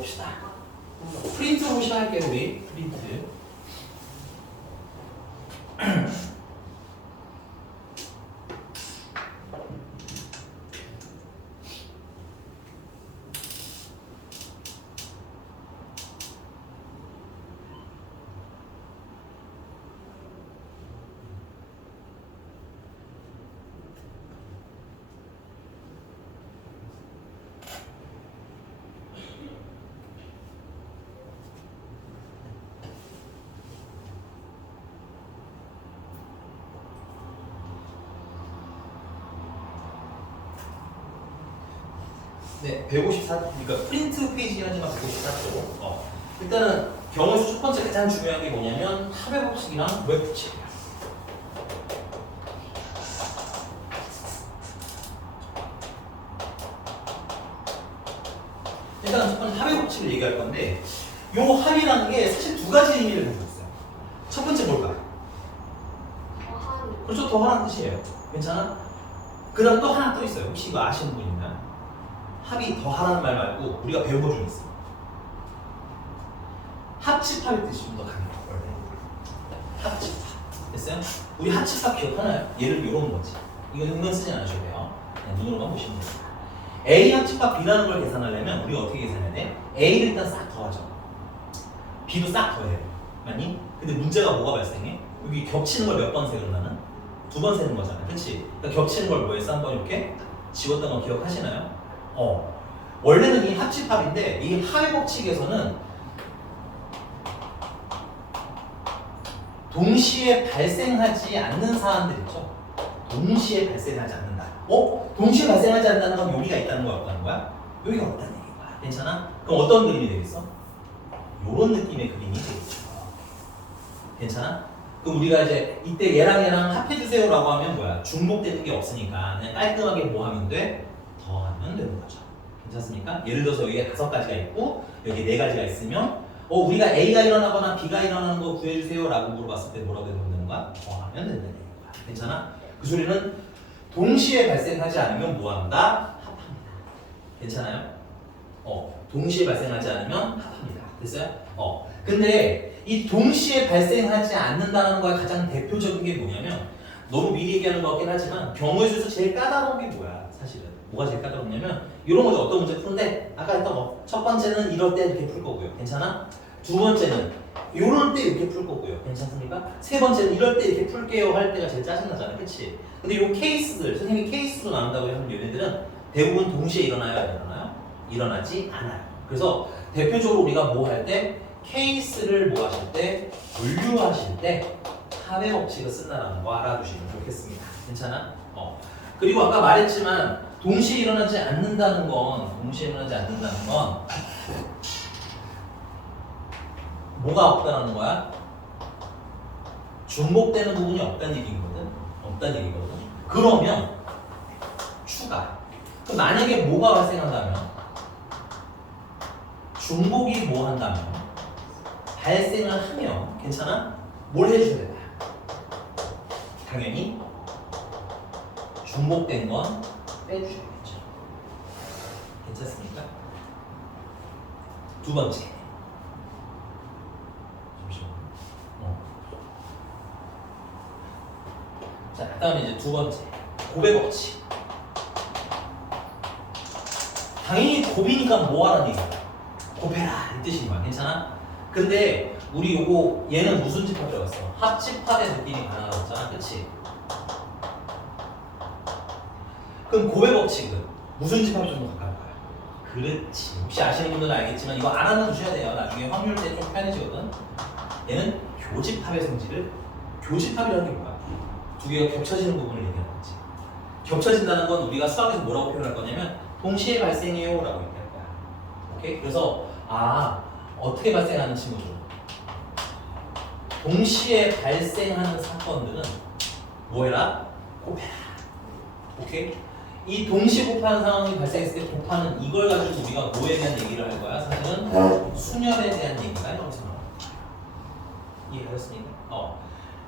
봅시다. 프린트로 시작할게요, 우리. 프린트. 네, 154, 그러니까 프린트 페이지긴 하지만 154쪽. 일단은 경우에서 첫 번째 가장 중요한 게 뭐냐면 합의 법칙이랑 웹 법칙이야. 일단 첫 번째 합의 법칙을 얘기할 건데, 요 합이라는 게 사실 두 가지 의미를 가지고 있어요. 첫 번째 뭘까? 그렇죠, 더하라는 뜻이에요. 괜찮아? 그 다음 또 하나 또 있어요. 혹시 이거 아시는 분 있나요? 합이 더하라는 말 말고 우리가 배운 거 중에 있어. 합집합의 뜻이 좀 더 강해요. 합집합. 됐어요? 우리 합집합 기억하나요? 예를 이런 거지. 이거 은근 쓰진 않으셔도 돼요. 그냥 눈으로만 보시면 돼요. A 합집합 B라는 걸 계산하려면 우리가 어떻게 계산해야 돼? A를 일단 싹 더하죠. B도 싹 더해요. 맞니? 근데 문제가 뭐가 발생해? 여기 겹치는 걸 몇 번 세요, 나는? 두 번 세는 거잖아. 그치? 그러니까 겹치는 걸 뭐 했어? 한번 이렇게 지웠던 거 기억하시나요? 원래는 이 합집합인데 이 합의 법칙에서는 동시에 발생하지 않는 사안들 있죠? 동시에 발생하지 않는다. 동시에 발생하지 않는다는 건 여기가 있다는 거야, 없다는 거야? 여기가 없다는 얘기인 거야. 괜찮아? 그럼 어떤 그림이 되겠어? 요런 느낌의 그림이 되겠죠. 괜찮아? 그럼 우리가 이제 이때 얘랑 얘랑 합해주세요 라고 하면 뭐야? 중복되는 게 없으니까 그냥 깔끔하게 뭐 하면 돼? 더하면 되는 거죠. 괜찮습니까? 예를 들어서 여기에 5가지가 있고 여기 4가지가 있으면 우리가 A가 일어나거나 B가 일어나는 거 구해주세요 라고 물어봤을 때 뭐라고 되는 거야? 더하면 된다는 얘기야. 괜찮아? 그 소리는 동시에 발생하지 않으면 뭐한다? 합합니다. 괜찮아요? 동시에 발생하지 않으면 합합니다. 됐어요? 근데 이 동시에 발생하지 않는다는 거의 가장 대표적인 게 뭐냐면 너무 미리 얘기하는 거 같긴 하지만 경우의 수에서 제일 까다로운 게 뭐야? 사실은 뭐가 제일 까다롭냐면 이런 거죠. 어떤 문제 푸는데 아까 했던 거 첫 번째는 이럴 때 이렇게 풀 거고요. 괜찮아? 두 번째는 이럴 때 이렇게 풀 거고요. 괜찮습니까? 세 번째는 이럴 때 이렇게 풀게요 할 때가 제일 짜증나잖아. 그치? 근데 이 케이스들 선생님이 케이스로 나온다고 하면 얘네들은 대부분 동시에 일어나요? 안 일어나요? 일어나지 않아요. 그래서 대표적으로 우리가 뭐 할 때 케이스를 뭐 하실 때 분류하실 때 합의 법칙을 쓴다는 거 알아두시면 좋겠습니다. 괜찮아? 그리고 아까 말했지만 동시에 일어나지 않는다는 건 뭐가 없다는 거야? 중복되는 부분이 없다는 얘기거든. 그러면 추가. 그럼 만약에 뭐가 발생한다면 중복이 뭐 한다면 발생을 하면 괜찮아? 뭘 해줘야 된다? 당연히 중복된 건 빼주셔야겠죠. 괜찮습니까? 두 번째. 잠시만요. 자, 그다음에 이제 두 번째. 곱의 법칙. 당연히 곱이니까 뭐 하라는 얘기야? 곱해라 이 뜻인 거야. 괜찮아? 근데 우리 요거 얘는 무슨 집합 들어갔어? 합집합의 느낌이 가능하다고 했잖아. 그치? 그럼 곱의 법칙은 무슨 집합이 좀 더 가까울 거야? 그렇지. 혹시 아시는 분들은 알겠지만 이거 알아두셔야 돼요. 나중에 확률 때 좀 편해지거든. 얘는 교집합의 성질을 교집합이라는 게 뭐야? 두 개가 겹쳐지는 부분을 얘기하는 거지. 겹쳐진다는 건 우리가 수학에서 뭐라고 표현할 거냐면 동시에 발생해요 라고 얘기할 거야. 오케이? 그래서 어떻게 발생하는 친구죠? 동시에 발생하는 사건들은 뭐 해라? 곱해라. 오케이? 이 동시 곱하는 상황이 발생했을 때 곱하는 이걸 가지고 우리가 뭐에 대한 얘기를 할 거야? 사실은 수열에 대한 얘기가 여기서 나와. 이해하셨습니까?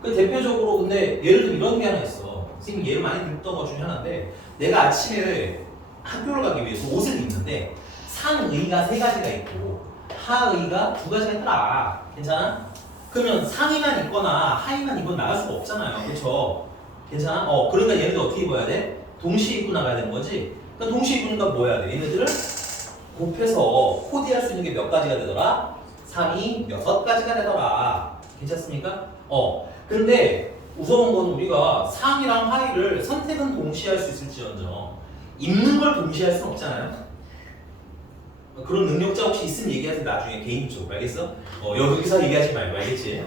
그 대표적으로 근데 예를 들면 이런 게 하나 있어. 선생님이 예를 많이 듣던 것 중에 하나인데 내가 아침에 학교를 가기 위해서 옷을 입는데 상의가 세 가지가 있고 하의가 두 가지가 있더라. 괜찮아? 그러면 상의만 입거나 하의만 입고 나갈 수가 없잖아요. 그렇죠? 괜찮아? 그러니까 얘네들 어떻게 입어야 돼? 동시에 입고 나가야 되는 거지. 그러니까 동시에 입으니까 뭐 해야 돼? 얘네들을 곱해서 코디할 수 있는 게 몇 가지가 되더라? 3이 6가지가 되더라. 괜찮습니까? 근데 우선 건 우리가 상의랑 하의를 선택은 동시에 할 수 있을지언정 입는 걸 동시에 할 수는 없잖아요. 그런 능력자 혹시 있으면 얘기하세요. 나중에 개인적으로. 알겠어? 여기서 얘기하지 말고. 알겠지?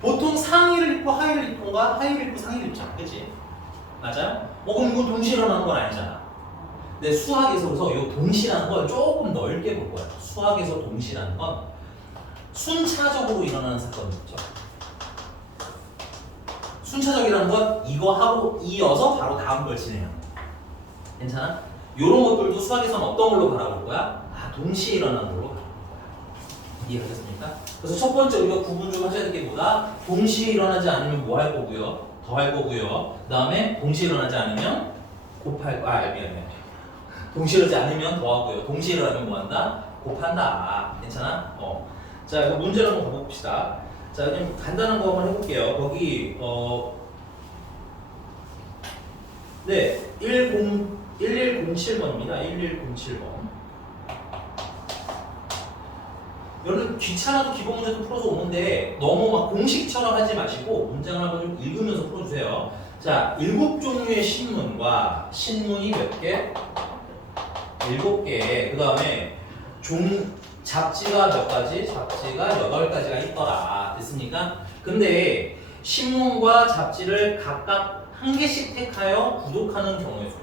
보통 상의를 입고 하의를 입던가 하의를 입고 상의를 입잖아. 그치? 맞아요? 그럼 이건 동시에 일어나는 건 아니잖아. 근데 수학에서 그래서 이 동시라는 걸 조금 넓게 볼 거야. 수학에서 동시라는 건 순차적으로 일어나는 사건이죠. 순차적이라는 건 이거 하고 이어서 바로 다음 걸 진행하는 거야. 괜찮아? 이런 것들도 수학에서는 어떤 걸로 바라볼 거야? 동시에 일어나는 걸로 바라볼 거야. 이해하셨습니까? 그래서 첫 번째 우리가 구분 좀 하셔야 될 게 뭐다? 동시에 일어나지 않으면 뭐 할 거고요? 더 할 거고요. 그 다음에 동시에 일어나지 않으면 곱할 거. 미안해. 동시에 일어나지 않으면 더 하고요. 동시에 일어나면 뭐 한다? 곱한다. 괜찮아? 자, 이거 문제를 한번 가봅시다. 자, 그냥 간단한 거 한번 해볼게요. 거기 네, 1107번입니다. 1107번. 여러분 귀찮아도 기본 문제도 풀어서 오는데 너무 막 공식처럼 하지 마시고 문장을 한번 좀 읽으면서 풀어주세요. 자, 7종류의 신문과 신문이 몇 개? 7개. 그 다음에 잡지가 몇 가지? 잡지가 8가지가 있더라. 됐습니까? 근데 신문과 잡지를 각각 한 개씩 택하여 구독하는 경우의 수.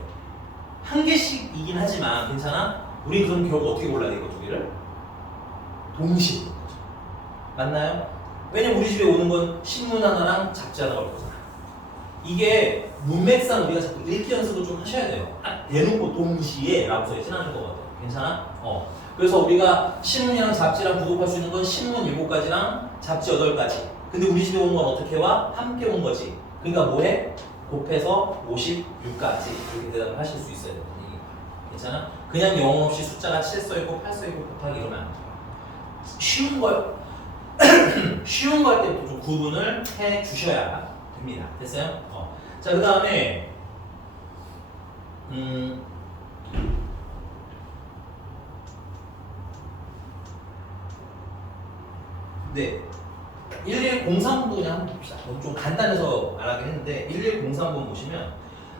한 개씩이긴 하지만 괜찮아? 우린 그럼 결국 어떻게 골라야 돼? 이거 두 개를? 동시에. 맞나요? 왜냐면 우리 집에 오는 건 신문 하나랑 잡지 하나가 올 거잖아. 이게 문맥상 우리가 자꾸 읽기 연습을 좀 하셔야 돼요. 대놓고 동시에 라고 써있진 않을 것 같아요. 괜찮아? 그래서 우리가 신문이랑 잡지랑 구독할 수 있는 건 신문 7가지랑 잡지 8가지. 근데 우리 집에 온 건 어떻게 와? 함께 온 거지. 그러니까 뭐해? 곱해서 56가지. 이렇게 대답을 하실 수 있어야 돼요. 괜찮아? 그냥 영어 없이 숫자가 7 써있고 8 써있고 곱하기 이러면 안 돼요. 쉬운 걸 쉬운 거 할 때부터 좀 구분을 해 주셔야 됩니다. 됐어요? 자, 그 다음에 네, 1103번 그냥 한번 봅시다. 좀 간단해서 말하긴 했는데 1103번 보시면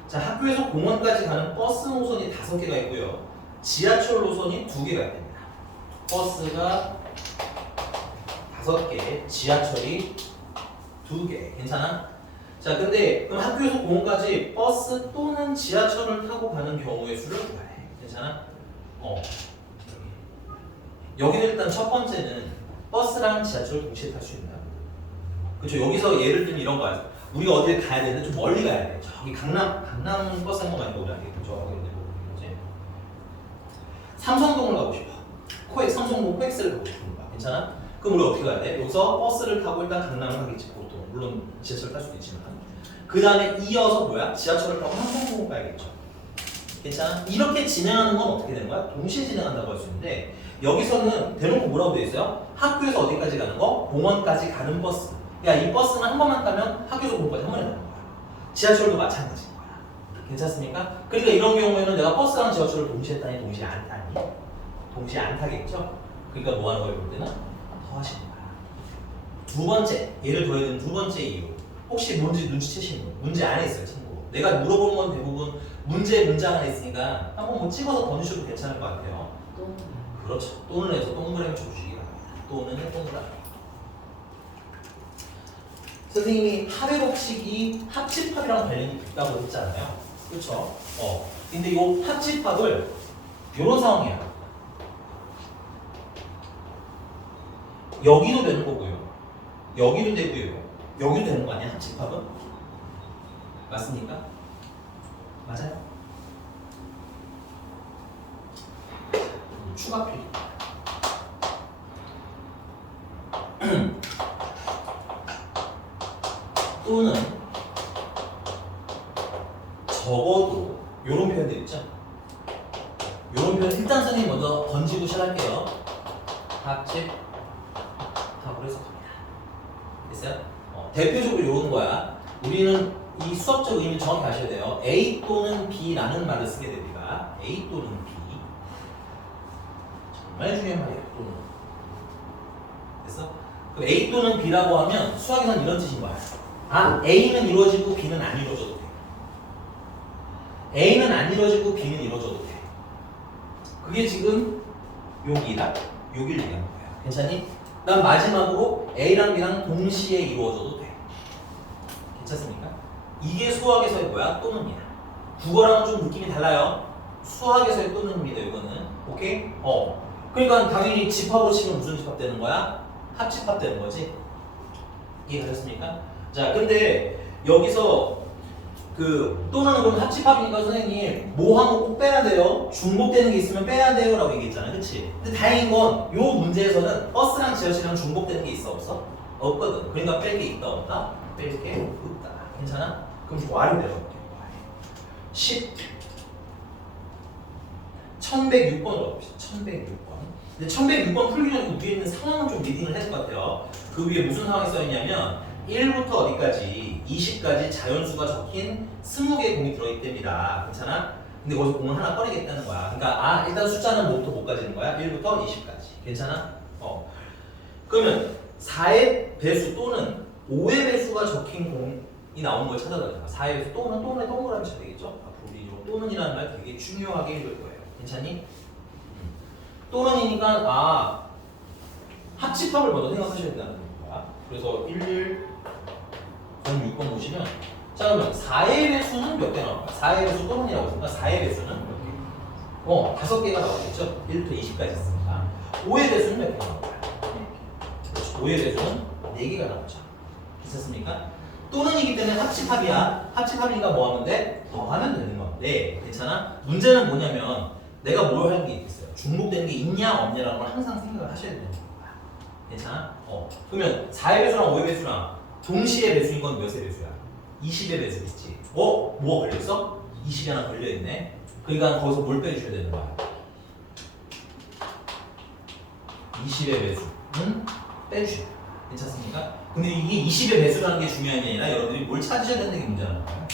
자, 학교에서 공원까지 가는 버스 노선이 5개가 있고요. 지하철 노선이 2개가 됩니다. 버스가 5개, 지하철이 2개. 괜찮아? 자, 근데 그럼 학교에서 공원까지 버스 또는 지하철을 타고 가는 경우의 수를 구하래. 괜찮아? 여기는 일단 첫 번째는 버스랑 지하철을 동시에 탈 수 있다. 그렇죠? 여기서 예를 들면 이런 거야. 우리가 어디를 가야 되는데 좀 멀리 가야 돼. 저기 강남 버스 한번 많이 보자. 저기 뭐지? 삼성동을 가고 싶어. 삼성동 코엑스를 가고 싶은 거야. 괜찮아? 그럼 우리 어떻게 가야 돼? 여기서 버스를 타고 일단 강남을 가겠지. 보통 물론 지하철을 탈 수도 있지만 그 다음에 이어서 뭐야? 지하철을 타고 삼성동을 가야겠죠. 괜찮아? 이렇게 진행하는 건 어떻게 되는 거야? 동시에 진행한다고 할 수 있는데 여기서는 대놓고 뭐라고 되어 있어요? 학교에서 어디까지 가는 거? 공원까지 가는 버스. 야, 이 버스는 한 번만 타면 학교에서 공원까지 한 번에 가는 거야. 지하철도 마찬가지인 거야. 괜찮습니까? 그러니까 이런 경우에는 내가 버스랑 지하철을 동시에 타니 동시에 안 타니? 동시에 안 타겠죠? 그러니까 뭐 하는 거예요? 볼 때는 더 하시는 거야. 두 번째, 예를 들어야 되는 두 번째 이유. 혹시 뭔지 눈치채시는 거? 문제 안에 있어요, 참고로. 내가 물어보는 건 대부분 문장 안에 있으니까 한번 뭐 찍어서 던지셔도 괜찮을 것 같아요. 그렇죠. 또는 해서 동그라미 쳐주시기 바랍니다. 또는 동그라미. 선생님이 합의법칙이 합집합이랑 관련이 있다고 했잖아요. 그렇죠? 근데 이 합집합을 이런 상황이야. 여기도 되는 거고요. 여기도 되고요. 여기도 되는 거 아니야? 합집합은? 맞습니까? 맞아요? 추가 필요. 또는 적어도 이런 표현들 있죠. 요런 표현 일단 선생님 먼저 던지고 시작할게요. 합집 답으로 해서 갑니다. 됐어요? 대표적으로 요런 거야. 우리는 이 수학적 의미 정확히 아셔야 돼요. A 또는 B라는 말을 쓰게 됩니다. A 또는 B. 정말 중요한 말이에요. 또는. 됐어? 그럼 A 또는 B라고 하면 수학에서는 이런 뜻인 거야. 아, A는 이루어지고 B는 안 이루어져도 돼. A는 안 이루어지고 B는 이루어져도 돼. 그게 지금 여기다. 여기를 얘기하는 거야. 괜찮니? 그다음 마지막으로 A랑 B랑 동시에 이루어져도 돼. 괜찮습니까? 이게 수학에서의 뭐야? 또는이야. 국어랑은 좀 느낌이 달라요. 수학에서의 또는입니다. 이거는. 오케이? 그러니까 당연히 집합으로 치면 무슨 집합 되는 거야? 합집합 되는 거지. 이해가셨습니까? 자, 근데 여기서 그 또는 그럼 합집합이니까 선생님 뭐 한 거 꼭 빼야 돼요? 중복되는 게 있으면 빼야 돼요 라고 얘기했잖아. 그치? 근데 다행인 건 요 문제에서는 버스랑 지하철이랑 중복되는 게 있어 없어? 없거든. 그러니까 뺄 게 있다 없다? 뺄 게 없다. 괜찮아? 그럼 Y를 내려볼게. 1106번으로 봅시다. 1106번. 근데 1106번 풀기 전에 그 위에 있는 상황을 좀 리딩을 해야 될 것 같아요. 그 위에 무슨 상황이 써있냐면 1부터 어디까지 20까지 자연수가 적힌 20개의 공이 들어있답니다. 괜찮아? 근데 거기서 공을 하나 꺼내겠다는 거야. 그러니까 일단 숫자는 뭐부터 뭐까지는 거야? 1부터 20까지. 괜찮아? 그러면 4의 배수 또는 5의 배수가 적힌 공이 나오는 걸 찾아달라. 4의 배수 또는 동그라미 쳐야 되겠죠? 앞으로 우리 이 또는이라는 말 되게 중요하게 읽을 거예요. 괜찮니? 또는이니까 합집합을 먼저 생각하셔야 된다는 거야. 그래서 1106번 보시면 자 그러면 4의 배수는 몇 개 나올까요? 4의 배수 또는이라고 했으니까 4의 배수는 몇 개? 5개가 나오겠죠? 1부터 20까지 있으니까 5의 배수는 몇 개 나올까요? 그렇죠. 5의 배수는 4개가 나오죠. 괜찮습니까? 또는이기 때문에 합집합이야. 합집합이니까 뭐 하면 돼? 더하면 되는 건데 괜찮아? 문제는 뭐냐면 내가 뭘 하는 게 있겠어요? 중복되는 게 있냐 없냐라는 걸 항상 생각을 하셔야 되는 거야. 괜찮아? 그러면 4의 배수랑 5의 배수랑 동시에 배수인 건 몇의 배수야? 20의 배수겠지. 뭐가 걸렸어? 20이 하나 걸려있네. 그러니까 거기서 뭘 빼주셔야 되는 거야? 20의 배수는 빼주셔야 돼. 괜찮습니까? 근데 이게 20의 배수라는 게 중요한 게 아니라 여러분들이 뭘 찾으셔야 되는 게 문제라는 거야.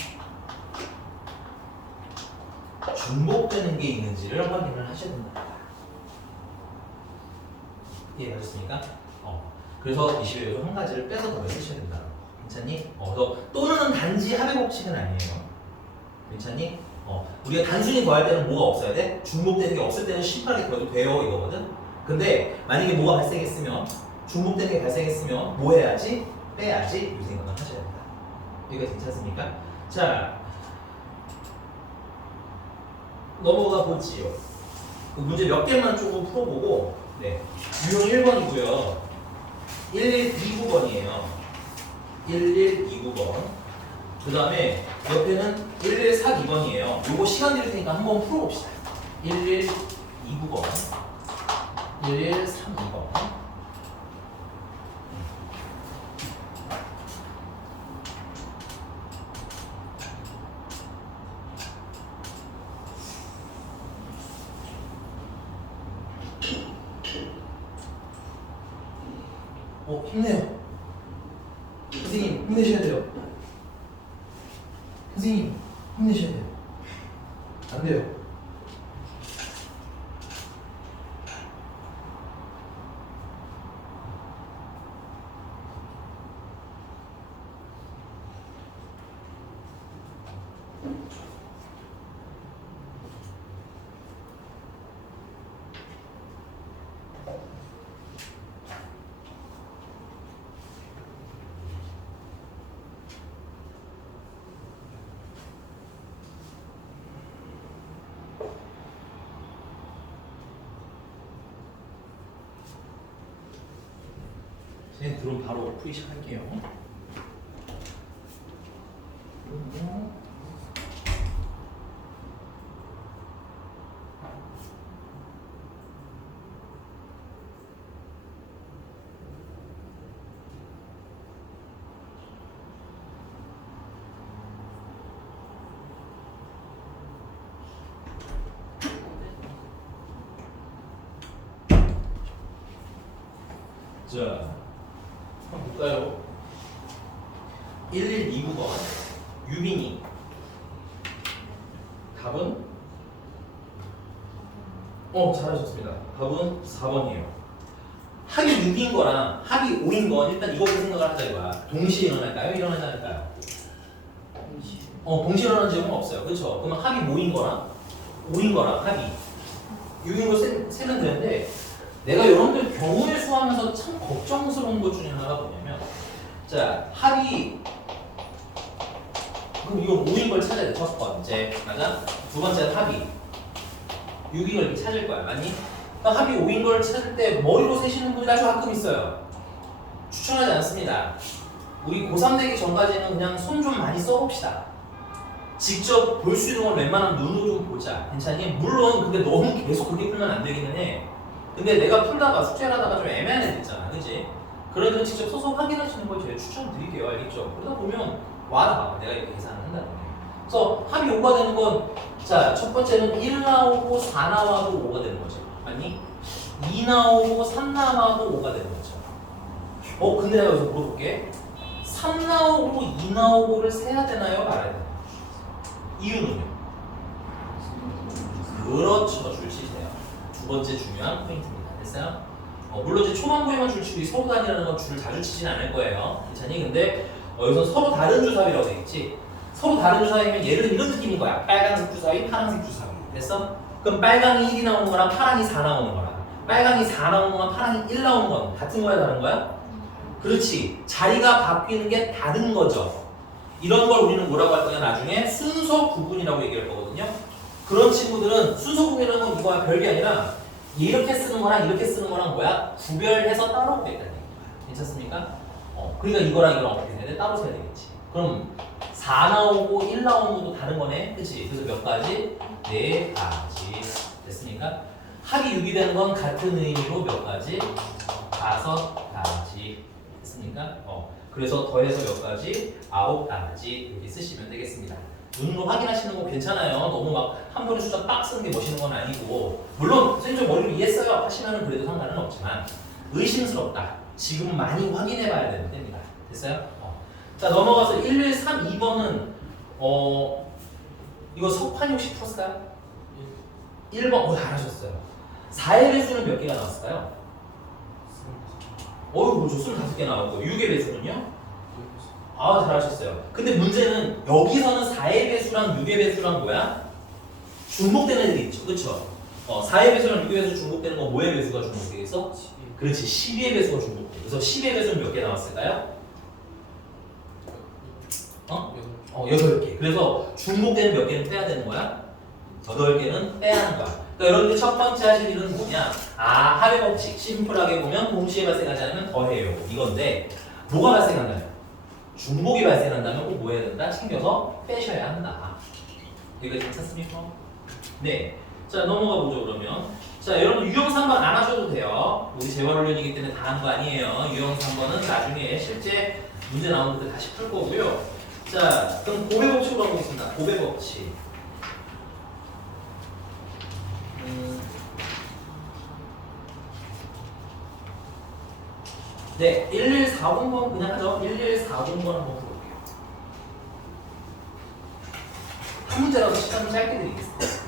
중복되는 게 있는지를 확인을 하셔야 된다. 이해하셨습니까? 그래서 20의 배수 한 가지를 빼서 더 쓰셔야 된다는 거. 괜찮니? 그래서 또는 단지 합의 법칙은 아니에요. 괜찮니? 우리가 단순히 더할 때는 뭐가 없어야 돼? 중복되는 게 없을 때는 심플하게 더해도 돼요 이거거든. 근데 만약에 뭐가 발생했으면 중복되는 게 발생했으면 뭐 해야지? 빼야지 이 생각을 하셔야 된다. 여기가 괜찮습니까? 자 넘어가 보지요. 그 문제 몇 개만 조금 풀어보고 네. 유형 1번이고요 1129번이에요 1129번 그 다음에 옆에는 1142번이에요 요거 시간 드릴 테니까 한번 풀어봅시다 1129번 1132번 힘내요. 선생님 힘내셔야 돼요. 선생님 힘내셔야 돼요. 안 돼요. 그럼 바로 풀이 시작할게요. 자, 한번 볼까요? 1129번 유빈이 답은 잘하셨습니다. 답은 4번이에요. 합이 6인 거랑 합이 5인 건 일단 이거부터 생각을 하자 이거야. 동시에 일어날까요? 일어나지 않을까요? 동시에 일어나는 적은 없어요. 그렇죠? 그러면 합이 5인 거랑 합이 6인 거 세면 되는데 내가 여러분들 경우의 수 하면서 참 걱정스러운 것 중에 하나가 뭐냐면 자, 합이 그럼 이거 5인 걸 찾아야 돼. 첫 번째. 맞아? 두 번째는 합이 6인 걸 이렇게 찾을 거야. 맞니? 그러니까 합이 5인 걸 찾을 때 머리로 세시는 분이 아주 가끔 있어요. 추천하지 않습니다. 우리 고3 되기 전까지는 그냥 손 좀 많이 써봅시다. 직접 볼 수 있는 걸 웬만하면 눈으로 좀 보자. 괜찮니? 물론 근데 너무 계속 그렇게 풀면 안 되기는 해. 근데 내가 풀다가 숙제를 하다가 좀 애매한 애들 있잖아. 그치? 그런 애들은 직접 서서 확인하시는 걸 제가 추천드릴게요. 알겠죠? 그러다 보면 와봐. 내가 이렇게 계산을 한다는 게. 그래서 합이 5가 되는 건 자, 첫 번째는 1 나오고 4 나와도 5가 되는 거죠. 맞니? 2 나오고 3 나와도 5가 되는 거죠. 근데 내가 여기서 물어볼게. 3 나오고 2 나오고를 세야 되나요? 말아야 되나요? 이유는요? 그렇죠. 줄치세요. 두 번째 중요한 포인트입니다. 됐어요? 물론 이제 초반부에만 줄치고 서로 다니라는 건 줄을 자주 치진 않을 거예요. 괜찮니? 근데 여기서 서로 다른 주사위라고 되겠지? 서로 다른 주사위면 얘를 이런 느낌인 거야. 빨간색 주사위, 파란색 주사위. 됐어? 그럼 빨강이 1이 나오는 거랑 파랑이 4 나오는 거랑 빨강이 4 나오는 거랑 파랑이 1 나오는 건 같은 거야, 다른 거야? 그렇지. 자리가 바뀌는 게 다른 거죠. 이런 걸 우리는 뭐라고 할 거냐? 나중에 순서 구분이라고 얘기할 거거든요. 그런 친구들은 순서 구분이라는 건 이거와 별게 아니라 이렇게 쓰는 거랑 이렇게 쓰는 거랑 뭐야? 구별해서 따로 구별했다는 얘기야. 괜찮습니까? 그러니까 이거랑 이거랑 어떻게 해야 돼? 따로 세야 되겠지. 그럼 4 나오고 1 나오는 것도 다른 거네. 그치? 그래서 몇 가지? 4가지. 됐습니까? 합이 6이 되는 건 같은 의미로 몇 가지? 5가지. 됐습니까? 그래서 더해서 몇 가지? 9가지. 이렇게 쓰시면 되겠습니다. 눈으로 확인하시는 거 괜찮아요. 너무 막 한 번에 숫자 빡 쓰는 게 멋있는 건 아니고 물론 선생님 좀 머리로 이해했어요 하시면 그래도 상관은 없지만 의심스럽다. 지금 많이 확인해 봐야 되는 때입니다. 됐어요? 자 넘어가서 1132번은 이거 석판 혹시 풀었을까요? 1번 잘하셨어요. 4의 배수는 몇 개가 나왔을까요? 그렇죠. 25개 나오고 6의 배수는요? 잘하셨어요. 근데 문제는 여기서는 4의 배수랑 6의 배수랑 뭐야? 중복되는 애들이 있죠. 그쵸? 4의 배수랑 6의 배수 중복되는 건 뭐의 배수가 중복되겠어? 그렇지. 12의 배수가 중복돼. 그래서 10의 배수는 몇 개 나왔을까요? 8개. 그래서 중복되는 몇 개는 빼야 되는 거야? 8개는 빼야 하는 거야. 그러니까 여러분들 첫 번째 하실 일은 뭐냐? 합의 법칙 심플하게 보면 동시에 발생하지 않으면 더해요. 이건데 뭐가 발생한다면? 중복이 발생한다면 꼭 뭐 해야 된다? 챙겨서 빼셔야 한다. 이거 괜찮습니까? 네. 자 넘어가 보죠 그러면. 자 여러분 유형 3번 안 하셔도 돼요. 우리 재활훈련이기 때문에 다 한 거 아니에요. 유형 3번은 나중에 실제 문제 나오는 때 다시 풀 거고요. 자 그럼 고배 법칙으로 가보겠습니다. 고배 법칙. 네, 1140번 그냥 하죠. 1140번 한번 볼게요. 한 문제라도 시간 짧게 드리겠습니다.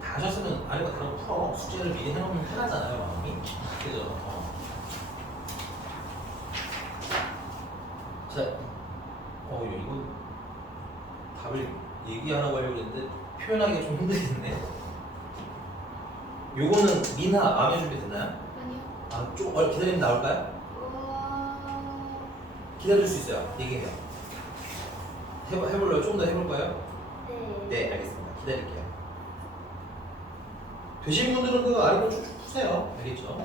하셨으면 아니가 그럼 풀어. 숙제를 미리 해놓으면 편하잖아요, 마음이. 그죠? 자, 이거 답을 얘기하라고 하려고 했는데 표현하기가 좀 힘들겠네. 요거는 민하 마음의 준비 됐나요? 아니요. 좀 기다리면 나올까요? 기다릴 수 있어요. 얘기해요. 해볼래요? 좀 더 해볼까요? 네. 네, 알겠습니다. 기다릴게요. 되신 분들은 그 아래로 쭉쭉 푸세요. 알겠죠?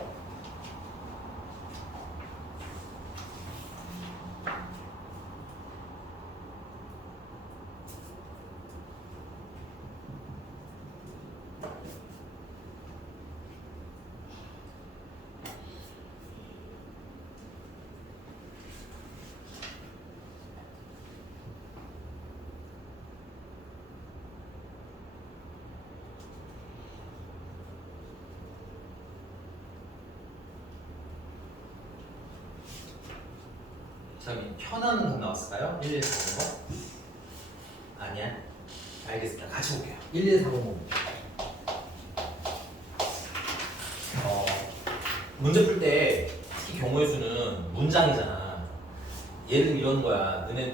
저기 현아는 돈 나왔을까요? 1140번? 아니야? 알겠습니다. 같이 볼게요. 1140번. 문제 풀 때 특히 경우의 수는 문장이잖아. 얘는 이런 거야. 너네가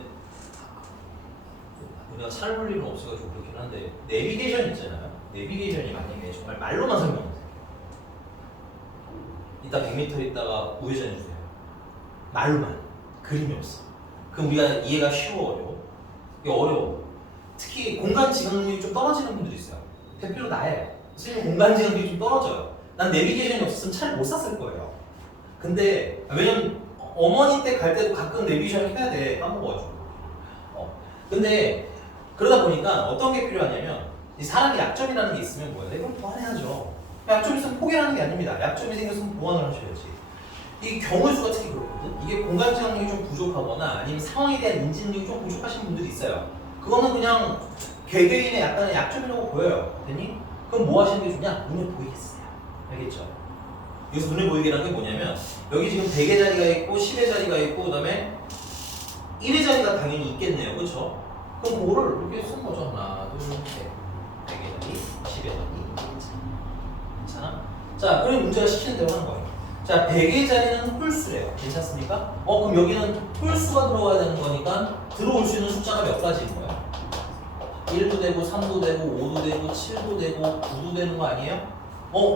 잘 볼 일은 없어가지고 그렇긴 한데 내비게이션 있잖아요. 내비게이션이 만약에 정말 말로만 설명하세요. 이따 100m 있다가 우회전 해주세요. 말로만. 그림이 없어. 그럼 우리가 이해가 쉬워 어려워? 이게 어려워. 특히 공간 지각 능력이 좀 떨어지는 분들이 있어요. 대표로 나예요. 실제 공간 지각 능력이 좀 떨어져요. 난 내비게이션이 없었으면 차를 못 샀을 거예요. 근데 왜냐면 어머니 때 갈 때도 가끔 내비게이션을 해야 돼. 까먹어가지고. 근데 그러다 보니까 어떤 게 필요하냐면 이 사람이 약점이라는 게 있으면 뭐야? 이걸 보완해야죠. 약점이 있으면 포기하는 게 아닙니다. 약점이 생겼으면 보완을 하셔야지. 이 경우의 수가 특히 그렇거든. 이게 공간 지각 능력이 좀 부족하거나 아니면 상황에 대한 인지 능력이 좀 부족하신 분들이 있어요. 그거는 그냥 개개인의 약간의 약점이라고 보여요. 됐니? 그럼 뭐 하시는 게 좋냐? 눈에 보이겠어요. 알겠죠? 여기서 눈에 보이게라는 게 뭐냐면 여기 지금 100의 자리가 있고 10의 자리가 있고 그 다음에 1의 자리가 당연히 있겠네요. 그렇죠? 그럼 뭐를 이렇게 쓴 거죠? 하나, 둘, 셋. 100의 자리, 10의 자리, 1의 자리. 괜찮아? 자, 그럼 문제가 시키는 대로 하는 거예요. 자, 100의 자리는 홀수래요. 괜찮습니까? 그럼 여기는 홀수가 들어가야 되는 거니까 들어올 수 있는 숫자가 몇 가지인 거예요? 1도 되고 3도 되고 5도 되고 7도 되고 9도 되는 거 아니에요?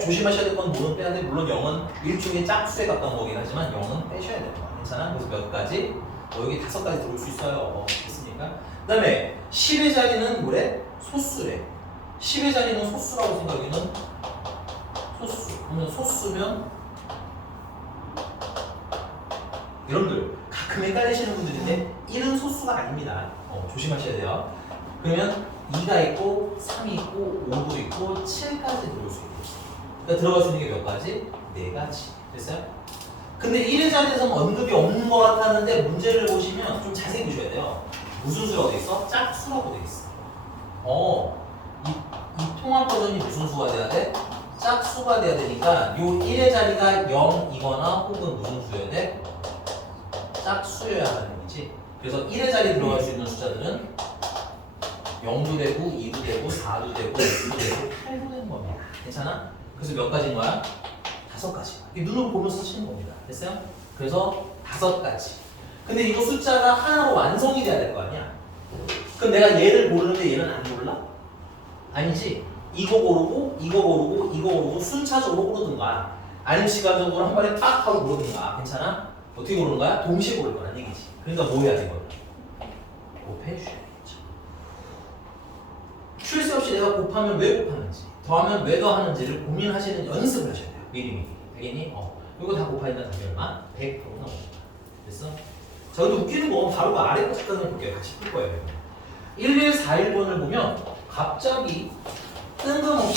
조심하셔야 될 건 뭐는 빼야 돼? 물론 0은 일종의 짝수에 가까운 거긴 하지만 0은 빼셔야 돼요. 괜찮아? 그래서 몇 가지? 여기 5가지 들어올 수 있어요. 됐습니까? 그 다음에 10의 자리는 뭐래? 소수래. 10의 자리는 소수라고 생각하기는 소수. 그러면 소수면 여러분들 가끔 헷갈리시는 분들인데 1은 소수가 아닙니다. 조심하셔야 돼요. 그러면 2가 있고 3이 있고 5도 있고 7까지 들어올 수 있고 그러니까 들어갈 수 있는 게 몇 가지? 4가지. 됐어요? 근데 1의 자리에서는 언급이 없는 것 같았는데 문제를 보시면 좀 자세히 보셔야 돼요. 무슨 수라고 돼 있어? 짝수라고 돼 있어. 이 통합 버전이 무슨 수가 돼야 돼? 짝수가 돼야 되니까 요 1의 자리가 0이거나 혹은 무슨 수여야 돼? 짝수여야 하는 거지. 그래서 1의 자리에 들어갈 수 있는 숫자들은 0도 되고 2도 되고 4도 되고 6도 되고 8도 되는 겁니다. 괜찮아? 그래서 몇 가지인 거야? 5가지. 이 눈으로 보면서 쓰시는 겁니다. 됐어요? 그래서 5가지. 근데 이거 숫자가 하나로 완성이 돼야 될 거 아니야? 그럼 내가 얘를 고르는데 얘는 안 골라? 아니지. 이거 고르고 이거 고르고 이거 고르고 순차적으로 고르든가 아니면 시간적으로 한 번에 딱 하고 고르든가. 괜찮아? 어떻게 고르는 거야? 동시에 고를 거란 얘기지. 그러니까 뭐 해야 되거든? 곱해주셔야겠죠. 쉴 새 없이 내가 곱하면 왜 곱하는지, 더하면 왜 더하는지를 고민하시는 연습을 하셔야 돼요. 미리미리. 알겠니? 이거 다 곱하니까 답이 얼마? 100% 나옵니다. 됐어? 자, 근데 웃기는 건 바로 그 아래 거 잠깐 볼게요. 같이 풀 거예요. 1141번을 보면 갑자기 뜬금없이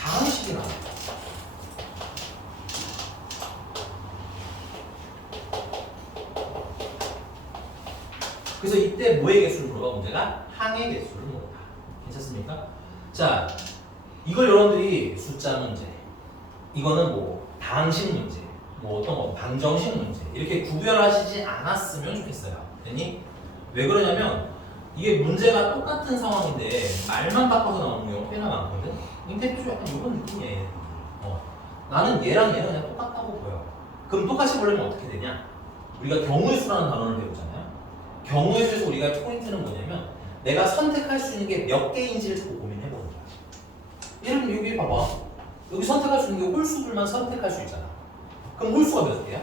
다항식이 나와요. 그래서 이때 뭐의 개수를 물어봐? 문제가 항의 개수를 물어봐. 괜찮습니까? 자, 이걸 여러분들이 숫자 문제, 이거는 뭐 다항식 문제, 뭐 어떤 거 방정식 문제 이렇게 구별하시지 않았으면 좋겠어요. 됐니? 왜 그러냐면 이게 문제가 똑같은 상황인데 말만 바꿔서 나오는 경우가 꽤나 많거든. 인터뷰도 약간 이런 느낌이에요. 나는 얘랑 얘는 그냥 똑같다고 보여. 그럼 똑같이 보려면 어떻게 되냐? 우리가 경우의 수라는 단어를 배우잖아요. 경우의 수에서 우리가 포인트는 뭐냐면 내가 선택할 수 있는 게 몇 개인지를 자꾸 고민해보는 거야. 예를 들면 여기 봐봐. 여기 선택할 수 있는 게 홀수들만 선택할 수 있잖아. 그럼 홀수가 몇 개야?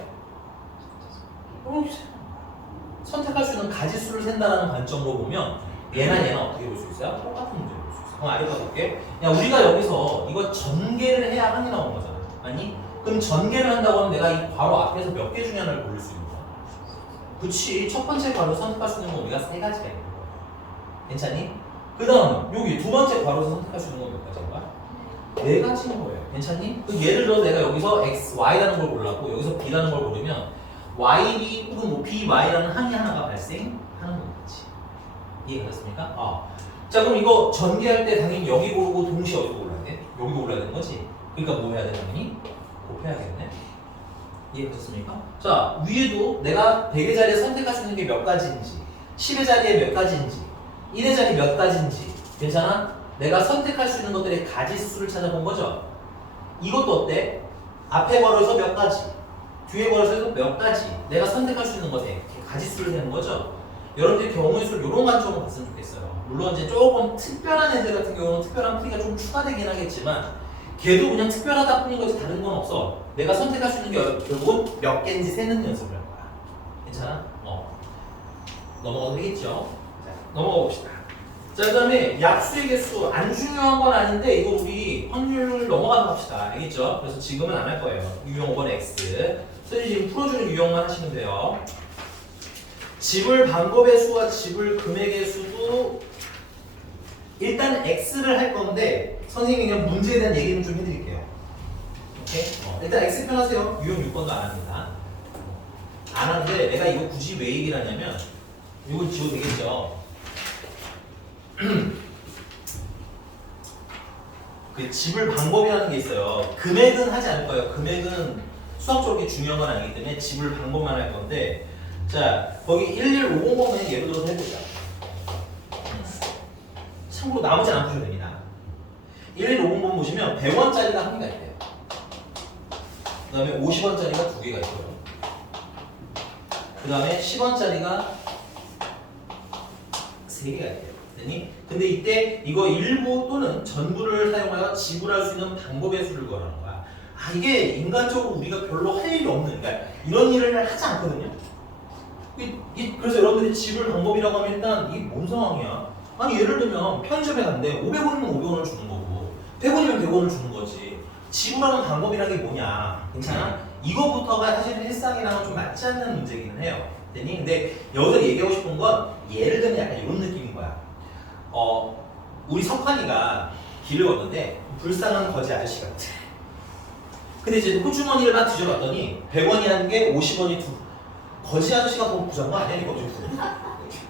선택할 수 있는 가지수를 센다라는 관점으로 보면 얘나 얘나 어떻게 볼 수 있어요? 똑같은 문제를 볼 수 있어. 그럼 아래가 볼게. 야, 우리가 여기서 이거 전개를 해야 항이 나오는 거잖아. 아니? 그럼 전개를 한다고 하면 내가 이 괄호 앞에서 몇 개 중에 하나를 고를 수 있는 거야. 그치. 첫 번째 괄호 선택할 수 있는 건 우리가 세 가지가 있는 거야. 괜찮니? 그 다음 여기 두 번째 괄호에서 선택할 수 있는 건 몇 가지인 거야? 네 가지인 거예요. 괜찮니? 그 예를 들어 내가 여기서 x, y라는 걸 골랐고 여기서 b라는 걸 고르면 y, b 혹은 뭐 b, y라는 항이 하나가 발생하는 거겠지. 이해가셨습니까? 자 그럼 이거 전개할 때 당연히 여기 고르고 동시에 어디 골라야 돼? 여기 골라야 되는 거지. 그러니까 뭐 해야 돼 당연히? 곱해야겠네. 이해가셨습니까? 자 위에도 내가 100의 자리에 선택할 수 있는 게 몇 가지인지 10의 자리에 몇 가지인지 1의 자리 몇 가지인지 괜찮아? 내가 선택할 수 있는 것들의 가지수를 찾아본 거죠. 이것도 어때? 앞에 걸어서 몇 가지 뒤에 걸어서 몇 가지 내가 선택할 수 있는 것에 가지수를 세는 거죠. 여러분들이 경우의 수를 이런 관점으로 봤으면 좋겠어요. 물론 이제 조금 특별한 애들 같은 경우는 특별한 풀이가 좀 추가되긴 하겠지만 걔도 그냥 특별하다 뿐인 거지 다른 건 없어. 내가 선택할 수 있는 게 결국은 몇 개인지 세는 연습을 할 거야. 괜찮아? 넘어가도 되겠죠? 자, 넘어가 봅시다. 자, 그 다음에 약수의 개수 안 중요한 건 아닌데 이거 우리 확률 넘어가서 합시다. 알겠죠? 그래서 지금은 안 할 거예요. 유형 5번 X. 선생님 지금 풀어주는 유형만 하시면 돼요. 지불 방법의 수와 지불 금액의 수도 일단 X를 할 건데 선생님이 그냥 문제에 대한 얘기는 좀 해드릴게요. 오케이? 일단 X 편하세요. 유형 6번도 안 합니다. 안 하는데 내가 이거 굳이 왜 얘기를 하냐면 이거 지워도 되겠죠? 그 지불 방법이라는 게 있어요. 금액은 하지 않을 거예요. 금액은 수학적으로 그렇게 중요한 건 아니기 때문에 지불 방법만 할 건데 자 거기 11500번에 예를 들어서 해보자. 참고로 나머지는 안 푸셔도 됩니다. 11500번 보시면 100원짜리가 한 개가 있대요. 그 다음에 50원짜리가 두 개가 있고요. 그 다음에 10원짜리가 세 개가 있대요. 근데 이때 이거 일부 또는 전부를 사용하여 지불할 수 있는 방법의 수를 구하는 거야. 이게 인간적으로 우리가 별로 할 일이 없는, 그러니까 이런 일을 하지 않거든요. 그래서 여러분들이 지불 방법이라고 하면 일단 이게 뭔 상황이야? 아니 예를 들면 편의점에 갔는데 500원이면 500원을 주는 거고 100원이면 100원을 주는 거지. 지불하는 방법이라는 게 뭐냐? 괜찮아? 이거부터가 사실은 일상이랑은 좀 맞지 않는 문제기는 해요. 근데 여기서 얘기하고 싶은 건 예를 들면 약간 이런 느낌인 거야. 우리 석환이가 길을 걷는데 불쌍한 거지 아저씨 같아. 근데 이제 호주머니를 막 뒤져봤더니 100원이라는 게 50원이 거지 아저씨가 더 부자인 거 아니야 이거?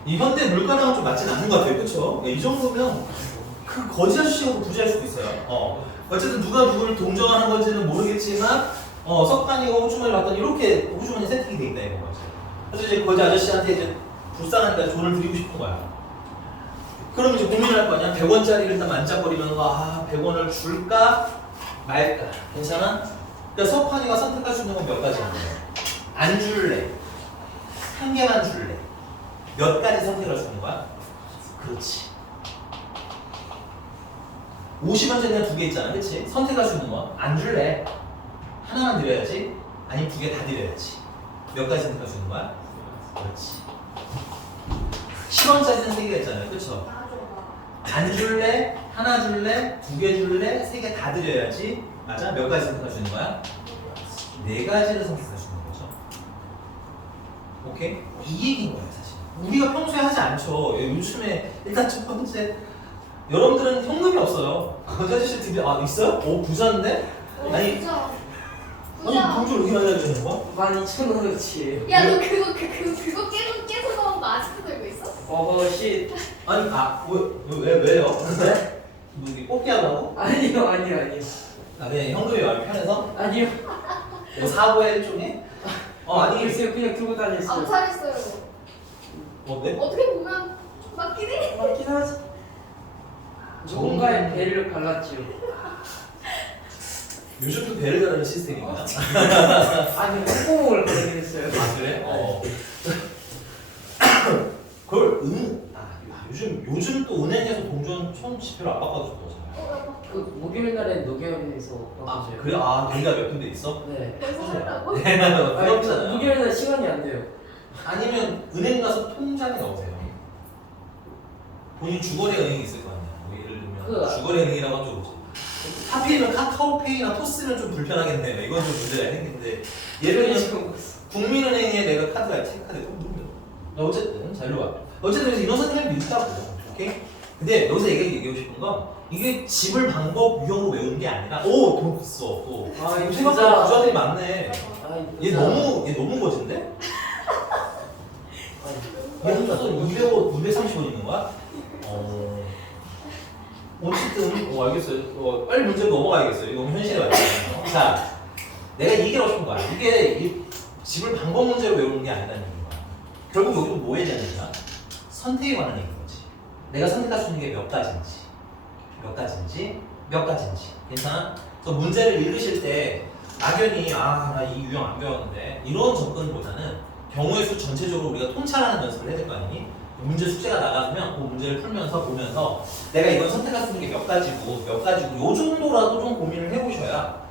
이 현대 물가랑은 좀 맞진 않는 것 같아요. 그쵸? 이 정도면 그 거지 아저씨가 더 부자일 수도 있어요. 어쨌든 누가 누구를 동정하는 건지는 모르겠지만 석환이가 호주머니를 봤더니 이렇게 호주머니 세팅이 돼 있다 이런 거지. 그래서 이제 거지 아저씨한테 이제 불쌍하니까 돈을 드리고 싶은 거야. 그럼 이제 고민을 할 거 아니야? 100원짜리를 일단 만짝거리면서 100원을 줄까 말까. 괜찮아? 그러니까 석환이가 선택할 수 있는 건 몇 가지인 거예요? 안 줄래. 한 개만 줄래. 몇 가지 선택할 수 있는 거야? 그렇지. 50원짜리가 두 개 있잖아. 그치? 선택할 수 있는 거. 안 줄래. 하나만 드려야지. 아니면 두 개 다 드려야지. 몇 가지 선택할 수 있는 거야? 그렇지. 10원짜리는 세 개가 있잖아요. 그쵸? 안 줄래? 하나 줄래? 두 개 줄래? 세 개 다 드려야지. 맞아? 몇 가지 선택할 수 있는 거야? 네 가지를 선택할 수 있는 거죠. 오케이? 이 얘기인 거예요, 사실. 우리가 평소에 하지 않죠. 요즘에 일단 첫 번째 여러분들은 현금이 없어요. 거지 아저씨 드디어 있어요? 부자인데? 아니 돈좀 이렇게 많이 가지고 있는 거야? 12,000원어치. 야, 너 그거 깨서 나온 거 아직도 들고 있어? 씨. 아니 왜요? 네? 뭐 이게 뽑기 하려고? 아니요. 그냥 현금이 마음이 편해서? 아니요. 뭐 사고의 일종의? 아니 글쎄요, 그냥 들고 다녔어요. 암살했어요. 네? 어떻게 보면 맞긴 해. 맞긴 하지. 누군가의 배를 갈랐지요. 요즘도 배를 가르는 시스템인가? 아니, 콧구멍을 갈긴 했어요. 그래? 그걸 요즘 또 은행에서 동전 총 지폐로 압박받아서 그러잖아요. 그 목요일 날에 녹여내서 바꿨어요. 그래? 거기가 몇 군데 있어? 네. 벌써 살라고? 부럽잖아요. 목요일 날 시간이 안 돼요. 아니면 은행 가서 통장에 넣으세요. 본인 주거래 은행이 있을 거 아니야. 뭐 예를 들면 주거래 은행이라고 하면 좀 그렇지. 하필이면 카카오페이나 토스는 좀 불편하겠네. 이건 좀 문제가 생기는데 예를 들면 국민은행에 내가 카드가 체크카드 어쨌든 자 일로 와. 어쨌든 그래서 이런 선택을 있다고. 오케이? 근데 여기서 얘기하고 싶은 건 이게 집을 방법 유형으로 외우는 게 아니라 돈 없어 또. 아, 이거 생각보다 진짜. 부자들이 많네. 얘 너무 거진데? 얘 한번서 200원, 230원 있는 거야? 어쨌든 알겠어요. 빨리 문제 넘어가야겠어요. 이거 너무 현실에 맞잖아요. 자, 내가 얘기하고 싶은 거야. 이게 이 집을 방법 문제로 외우는 게 아니라는 얘기야. 결국 여기도 뭐 해야 되느냐? 선택에 관한 얘기인 거지. 내가 선택할 수 있는 게 몇 가지인지. 괜찮아? 그래서 문제를 읽으실 때 막연히 나 이 유형 안 배웠는데 이런 접근보다는 경우의 수 전체적으로 우리가 통찰하는 연습을 해야 될 거 아니니? 문제 숙제가 나가면 그 문제를 풀면서 보면서 내가 이건 선택할 수 있는 게 몇 가지고 요 정도라도 좀 고민을 해보셔야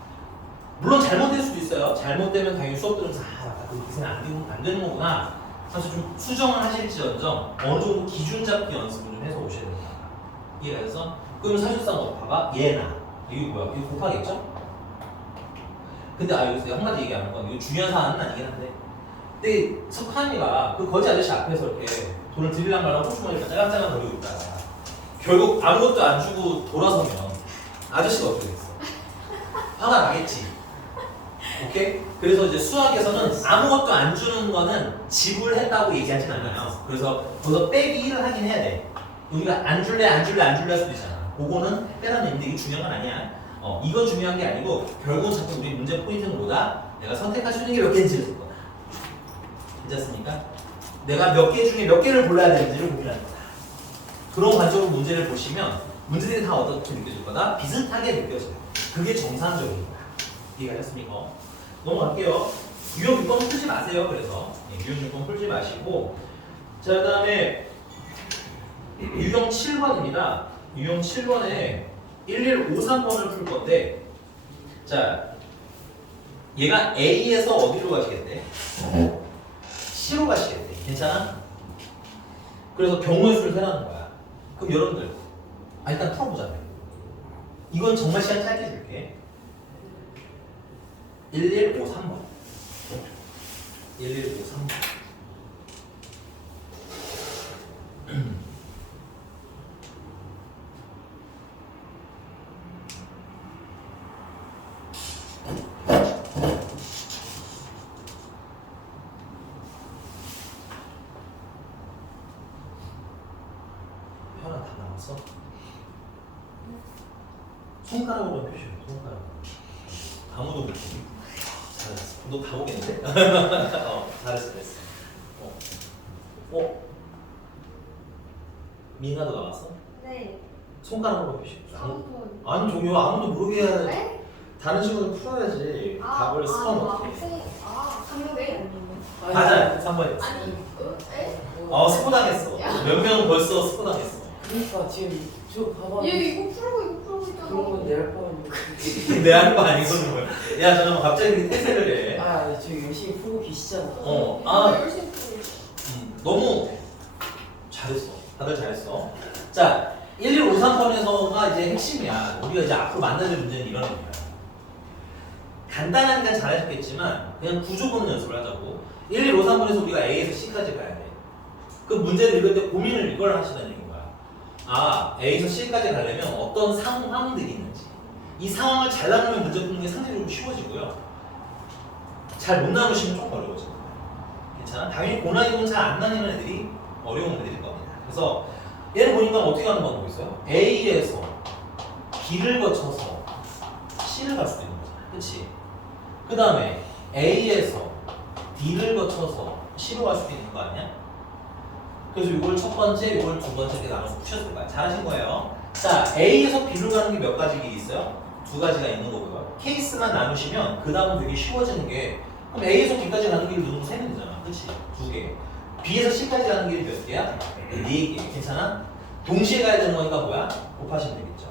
물론 잘못될 수도 있어요. 잘못되면 당연히 수업들은 그렇게 생각 안 되는 거구나. 사실 좀 수정을 하실지언정 어느 정도 기준 잡기 연습을 좀 해서 오셔야 됩니다. 이해가 돼서? 그럼 사실상 봐봐 얘나 이게 뭐야? 이거 곱하겠죠? 근데 여기서 한 가지 얘기하는 건 이거 중요한 사안은 아니긴 한데 근데 석환이가 그 거지 아저씨 앞에서 이렇게 돈을 드리려고 하려고 호주머니가 짜장짜장 거리고 있다가 결국 아무것도 안 주고 돌아서면 아저씨가 어떻게 됐어? 화가 나겠지. 오케이? 그래서 이제 수학에서는 아무것도 안 주는 거는 지불했다고 얘기하진 않아요. 그래서 거기서 빼기 1을 하긴 해야 돼. 우리가 안 줄래 할 수도 있잖아. 그거는 빼라는 얘기인데 이게 중요한 건 아니야. 이건 중요한 게 아니고 결국은 자꾸 우리 문제 포인트는 뭐다? 내가 선택할 수 있는 게 몇 개인지를 볼 거다. 괜찮습니까? 내가 몇 개 중에 몇 개를 골라야 되는지를 고민하는 거다. 그런 관점으로 문제를 보시면 문제들이 다 어떻게 느껴질 거다? 비슷하게 느껴져요. 그게 정상적인 거야. 이해가 됐습니까? 넘어갈게요. 유형 6번 풀지 마세요. 그래서 유형 6번 풀지 마시고 자, 그 다음에 유형 7번입니다. 유형 7번에 1153번을 풀 건데 자, 얘가 A에서 어디로 가시겠대? C로 가시겠대. 괜찮아? 그래서 경우의 수를 세라는 거야. 그럼 여러분들 일단 풀어보자고요. 이건 정말 시간 짧게 줄게. 1153번 1153번 현아 다 나왔어? 손가락으로 표시해. 손가락 아무도 못 보니? 잘했어. 너 다 오겠는데? 잘했어. 미나도 나왔어? 네. 손가락으로 표시해. 아무도. 아니 저기요 아무도 모르게 해야 돼. 네? 다른 친구들 풀어야지. 답을 쓰면 어떡해. 강력 왜? 맞아. 3번이었어. 아니, 에? 스포당했어. 몇 명은 벌써 스포당했어. 그러니까 지금 저 봐봐. 얘 이거 풀고 있잖아. 그런 건 내할 거아니야. 내 하는 거 아니거든 뭘. 야 저는 갑자기 태세를 해. 지금 열심히 풀고 계시잖아. 열심히 풀고 있어. 너무 잘했어. 다들 잘했어. 자, 1153번에서가 이제 핵심이야. 우리가 이제 앞으로 만나는 문제는 이런 거야. 간단하니까 잘하셨겠지만 그냥 구조 보는 연습을 하자고. 1153번에서 우리가 A에서 C까지 가야 돼. 그 문제를 읽을 때 고민을 이걸 하시다는 얘기인 거야. A에서 C까지 가려면 어떤 상황들이 있는지. 이 상황을 잘 나누면 문제 푸는 게 상대적으로 쉬워지고요. 잘 못 나누시면 조금 어려워져요. 괜찮아? 당연히 고난이도는 잘 안 나뉘는 애들이 어려운 애들일 겁니다. 그래서 얘를 보니까 어떻게 하는 방법이 있어요? A에서 B를 거쳐서 C를 갈 수도 있는 거잖아. 그치? 그 다음에 A에서 D를 거쳐서 C로 갈 수도 있는 거 아니야? 그래서 이걸 첫 번째, 이걸 두 번째 이렇게 나눠서 푸셨을 거야. 잘하신 거예요. 자, A에서 B로 가는 게 몇 가지 길이 있어요? 두 가지가 있는 거고요. 케이스만 나누시면 그 다음은 되게 쉬워지는 게 그럼 A에서 B까지 가는 길을 누르고 세면 되잖아. 그치? 두 개. B에서 C까지 가는 길이 몇 개야? 네 개. 괜찮아? 동시에 가야 되는 거니까 뭐야? 곱하시면 되겠죠.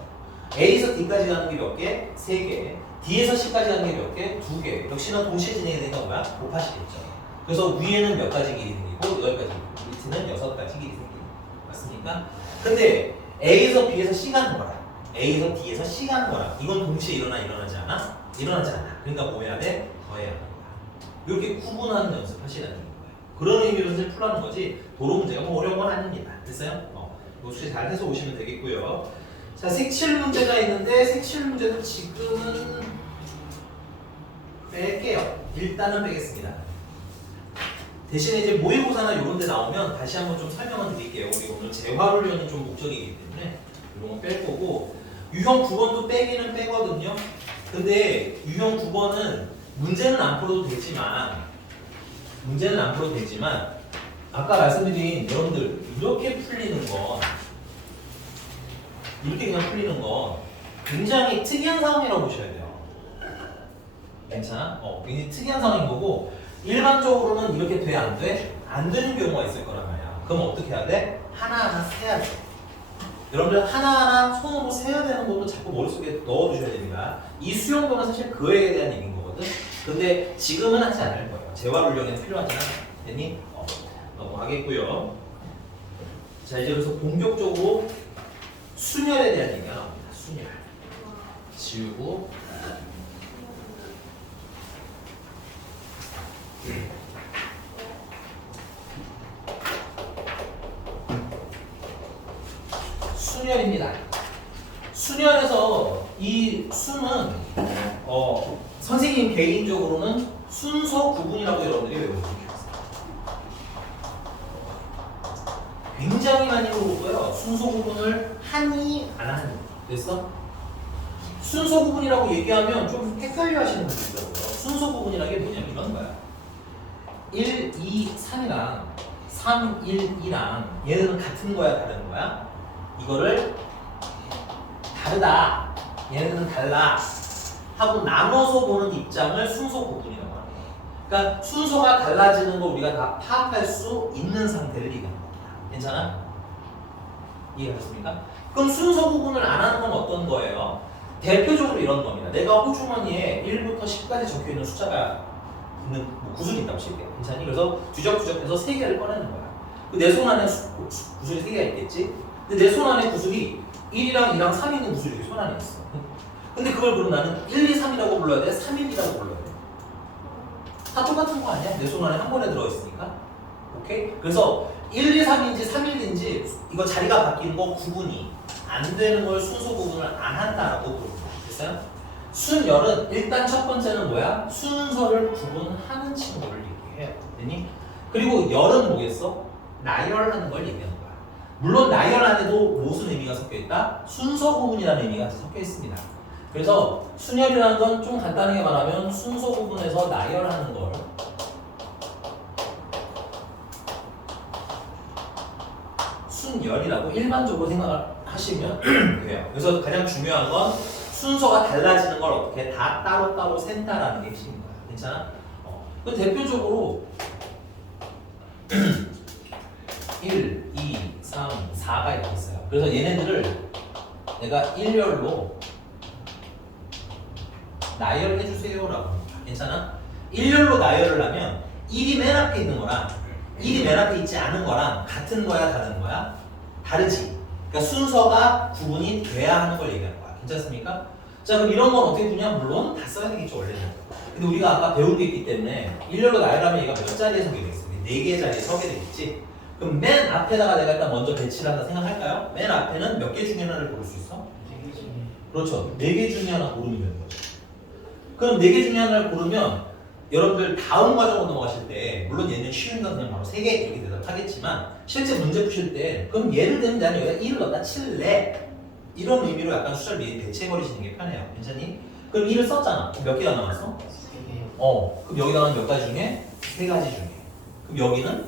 A에서 D까지 가는 게 몇 개? 세 개. D에서 C까지 가는 게 몇 개? 두 개. 역시나 동시에 진행이 되니까 뭐야? 곱하시겠죠. 그래서 위에는 몇 가지 길이 생기고 여기까지 밑에는 6가지 길이 생기고 맞습니까? 근데 A에서 B에서 C 가는 거라. A에서 D에서 C가 하는 거라. 이건 동시에 일어나지 않아? 일어나지 않아. 그러니까 뭐 해야 돼? 더해야 하는 거야. 이렇게 구분하는 연습하시라는 거예요. 그런 의미로 사실 풀라는 거지 도로 문제가 뭐 어려운 건 아닙니다. 됐어요? 이거 수시 잘 해서 오시면 되겠고요. 자, 색칠 문제가 있는데 색칠 문제도 지금은 뺄게요. 일단은 빼겠습니다. 대신에 이제 모의고사나 이런 데 나오면 다시 한번 좀 설명을 드릴게요. 우리 오늘 재화훈련이 좀 목적이기 때문에 이런 거 뺄 거고 유형 9번도 빼기는 빼거든요. 근데 유형 9번은 문제는 안 풀어도 되지만 아까 말씀드린 여러분들 이렇게 풀리는 건 이렇게 그냥 풀리는 건 굉장히 특이한 상황이라고 보셔야 돼요. 괜찮아? 굉장히 특이한 상황인 거고 일반적으로는 이렇게 돼? 안 돼? 안 되는 경우가 있을 거란 말이야. 그럼 어떻게 해야 돼? 하나하나 세야 돼. 여러분들 하나하나 손으로 세야 되는 것도 자꾸 머릿속에 넣어두셔야 됩니다. 이 수용도는 사실 그에 대한 얘기인 거거든. 근데 지금은 하지 않을 거예요. 재활훈련에 필요하지 않아. 됐니? 넘어가겠고요. 자, 이제 그래서 본격적으로 순열에 대한 얘기가 나옵니다. 순열. 지우고 순열입니다. 순열에서 이 순은 선생님 개인적으로는 순서 구분이라고 여러분들이 외우고 있어요. 굉장히 많이 물어볼 거예요. 순서 구분을 하니 안 하니. 됐어? 순서 구분이라고 얘기하면 좀 헷갈려 하시는 분들 있더라고요. 순서 구분이라는 게 뭐냐면 이런 거야. 1, 2, 3이랑 3, 1, 2랑 얘네들은 같은 거야 다른 거야? 이거를 다르다, 얘네들은 달라 하고 나눠서 보는 입장을 순서 구분이라고 하는 거야. 그러니까 순서가 달라지는 거 우리가 다 파악할 수 있는 상태를 얘기하는 겁니다. 괜찮아? 이해하셨습니까? 그럼 순서 구분을 안 하는 건 어떤 거예요? 대표적으로 이런 겁니다. 내가 호주머니에 1부터 10까지 적혀있는 숫자가 있는 구슬이 있다고 칠게요. 괜찮니? 그래서 뒤적뒤적해서 3개를 꺼내는 거야. 내 손 안에 구슬이 3개가 있겠지? 근데 내 손 안에 구슬이 1이랑 2랑 3이 있는 구슬이 손 안에 있어. 근데 그걸 그럼 나는 1, 2, 3이라고 불러야 돼? 3, 1이라고 불러야 돼? 다 똑같은 거 아니야? 내 손 안에 한 번에 들어있으니까. 오케이? 그래서 1, 2, 3인지 3, 1인지 이거 자리가 바뀌는 거 구분이 안 되는 걸 순서 구분을 안 한다라고 부릅니다. 됐어요? 순열은 일단 첫 번째는 뭐야? 순서를 구분하는 친구를 얘기해요. 됐니? 그리고 열은 뭐겠어? 나열하는 걸 얘기하는 거야. 물론 나열 안에도 무슨 의미가 섞여 있다? 순서 구분이라는 의미가 섞여 있습니다. 그래서 순열이라는 건 좀 간단하게 말하면 순서 구분에서 나열하는 걸 순열이라고 일반적으로 생각을 하시면 돼요. 그래서 가장 중요한 건 순서가 달라지는 걸 어떻게 다 따로따로 센다라는 게 핵심인 거야. 괜찮아? 그 대표적으로 1, 2, 3, 4가 이렇게 있어요. 그래서 얘네들을 내가 일렬로 나열해주세요라고 합니다. 괜찮아? 일렬로 나열을 하면 1이 맨 앞에 있는 거랑 1이 맨 앞에 있지 않은 거랑 같은 거야 다른 거야? 다르지. 그러니까 순서가 구분이 돼야 하는 걸 얘기하는 거야. 괜찮습니까? 자, 그럼 이런 건 어떻게 보냐? 물론 다 써야 되겠죠, 원래는. 근데 우리가 아까 배운 게 있기 때문에 일렬로 나열하면 얘가 몇 자리에 서게 되겠어? 4개의 자리에 서게 되겠지? 그럼 맨 앞에다가 내가 일단 먼저 배치를 한다 생각할까요? 맨 앞에는 몇 개 중에 하나를 고를 수 있어? 4개 중에. 그렇죠. 4개 중에 하나 고르면 되는 거죠. 그럼 4개 중에 하나를 고르면 여러분들 다음 과정으로 넘어가실 때 물론 얘는 쉬운 건 그냥 바로 3개 이렇게 대답하겠지만 실제 문제 푸실 때 그럼 예를 들면 나는 여기다 1을 넣다 칠래 이런 의미로 약간 숫자를 미리 배치해버리시는 게 편해요. 괜찮니? 그럼 1을 썼잖아. 그럼 몇 개가 남았어? 3개요. 그럼 여기다가는 몇 가지 중에? 3가지 중에. 그럼 여기는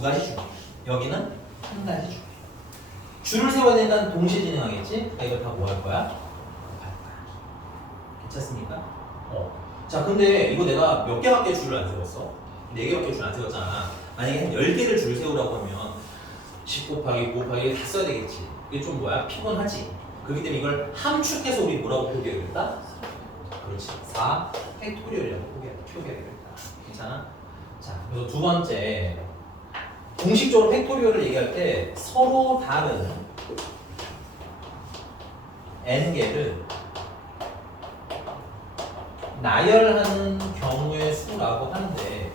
2가지 중에. 여기는 1가지 중에. 줄을 세워야 되니까 동시에 진행하겠지? 그러니까 이걸 다 뭐 할 거야? 할 거야. 괜찮습니까? 자, 근데 이거 내가 몇 개밖에 줄을 안 세웠어? 4개밖에 줄 안 세웠잖아. 만약에 한 10개를 줄을 세우라고 하면 10 곱하기 9 곱하기 다 써야 되겠지. 이게 좀 뭐야? 피곤하지. 그렇기 때문에 이걸 함축해서 우리 뭐라고 표기해야겠다? 그렇지. 4 팩토리얼이라고 표기해야겠다. 괜찮아? 자, 그래서 두 번째. 공식적으로 팩토리얼을 얘기할 때 서로 다른 n개를 나열하는 경우의 수라고 하는데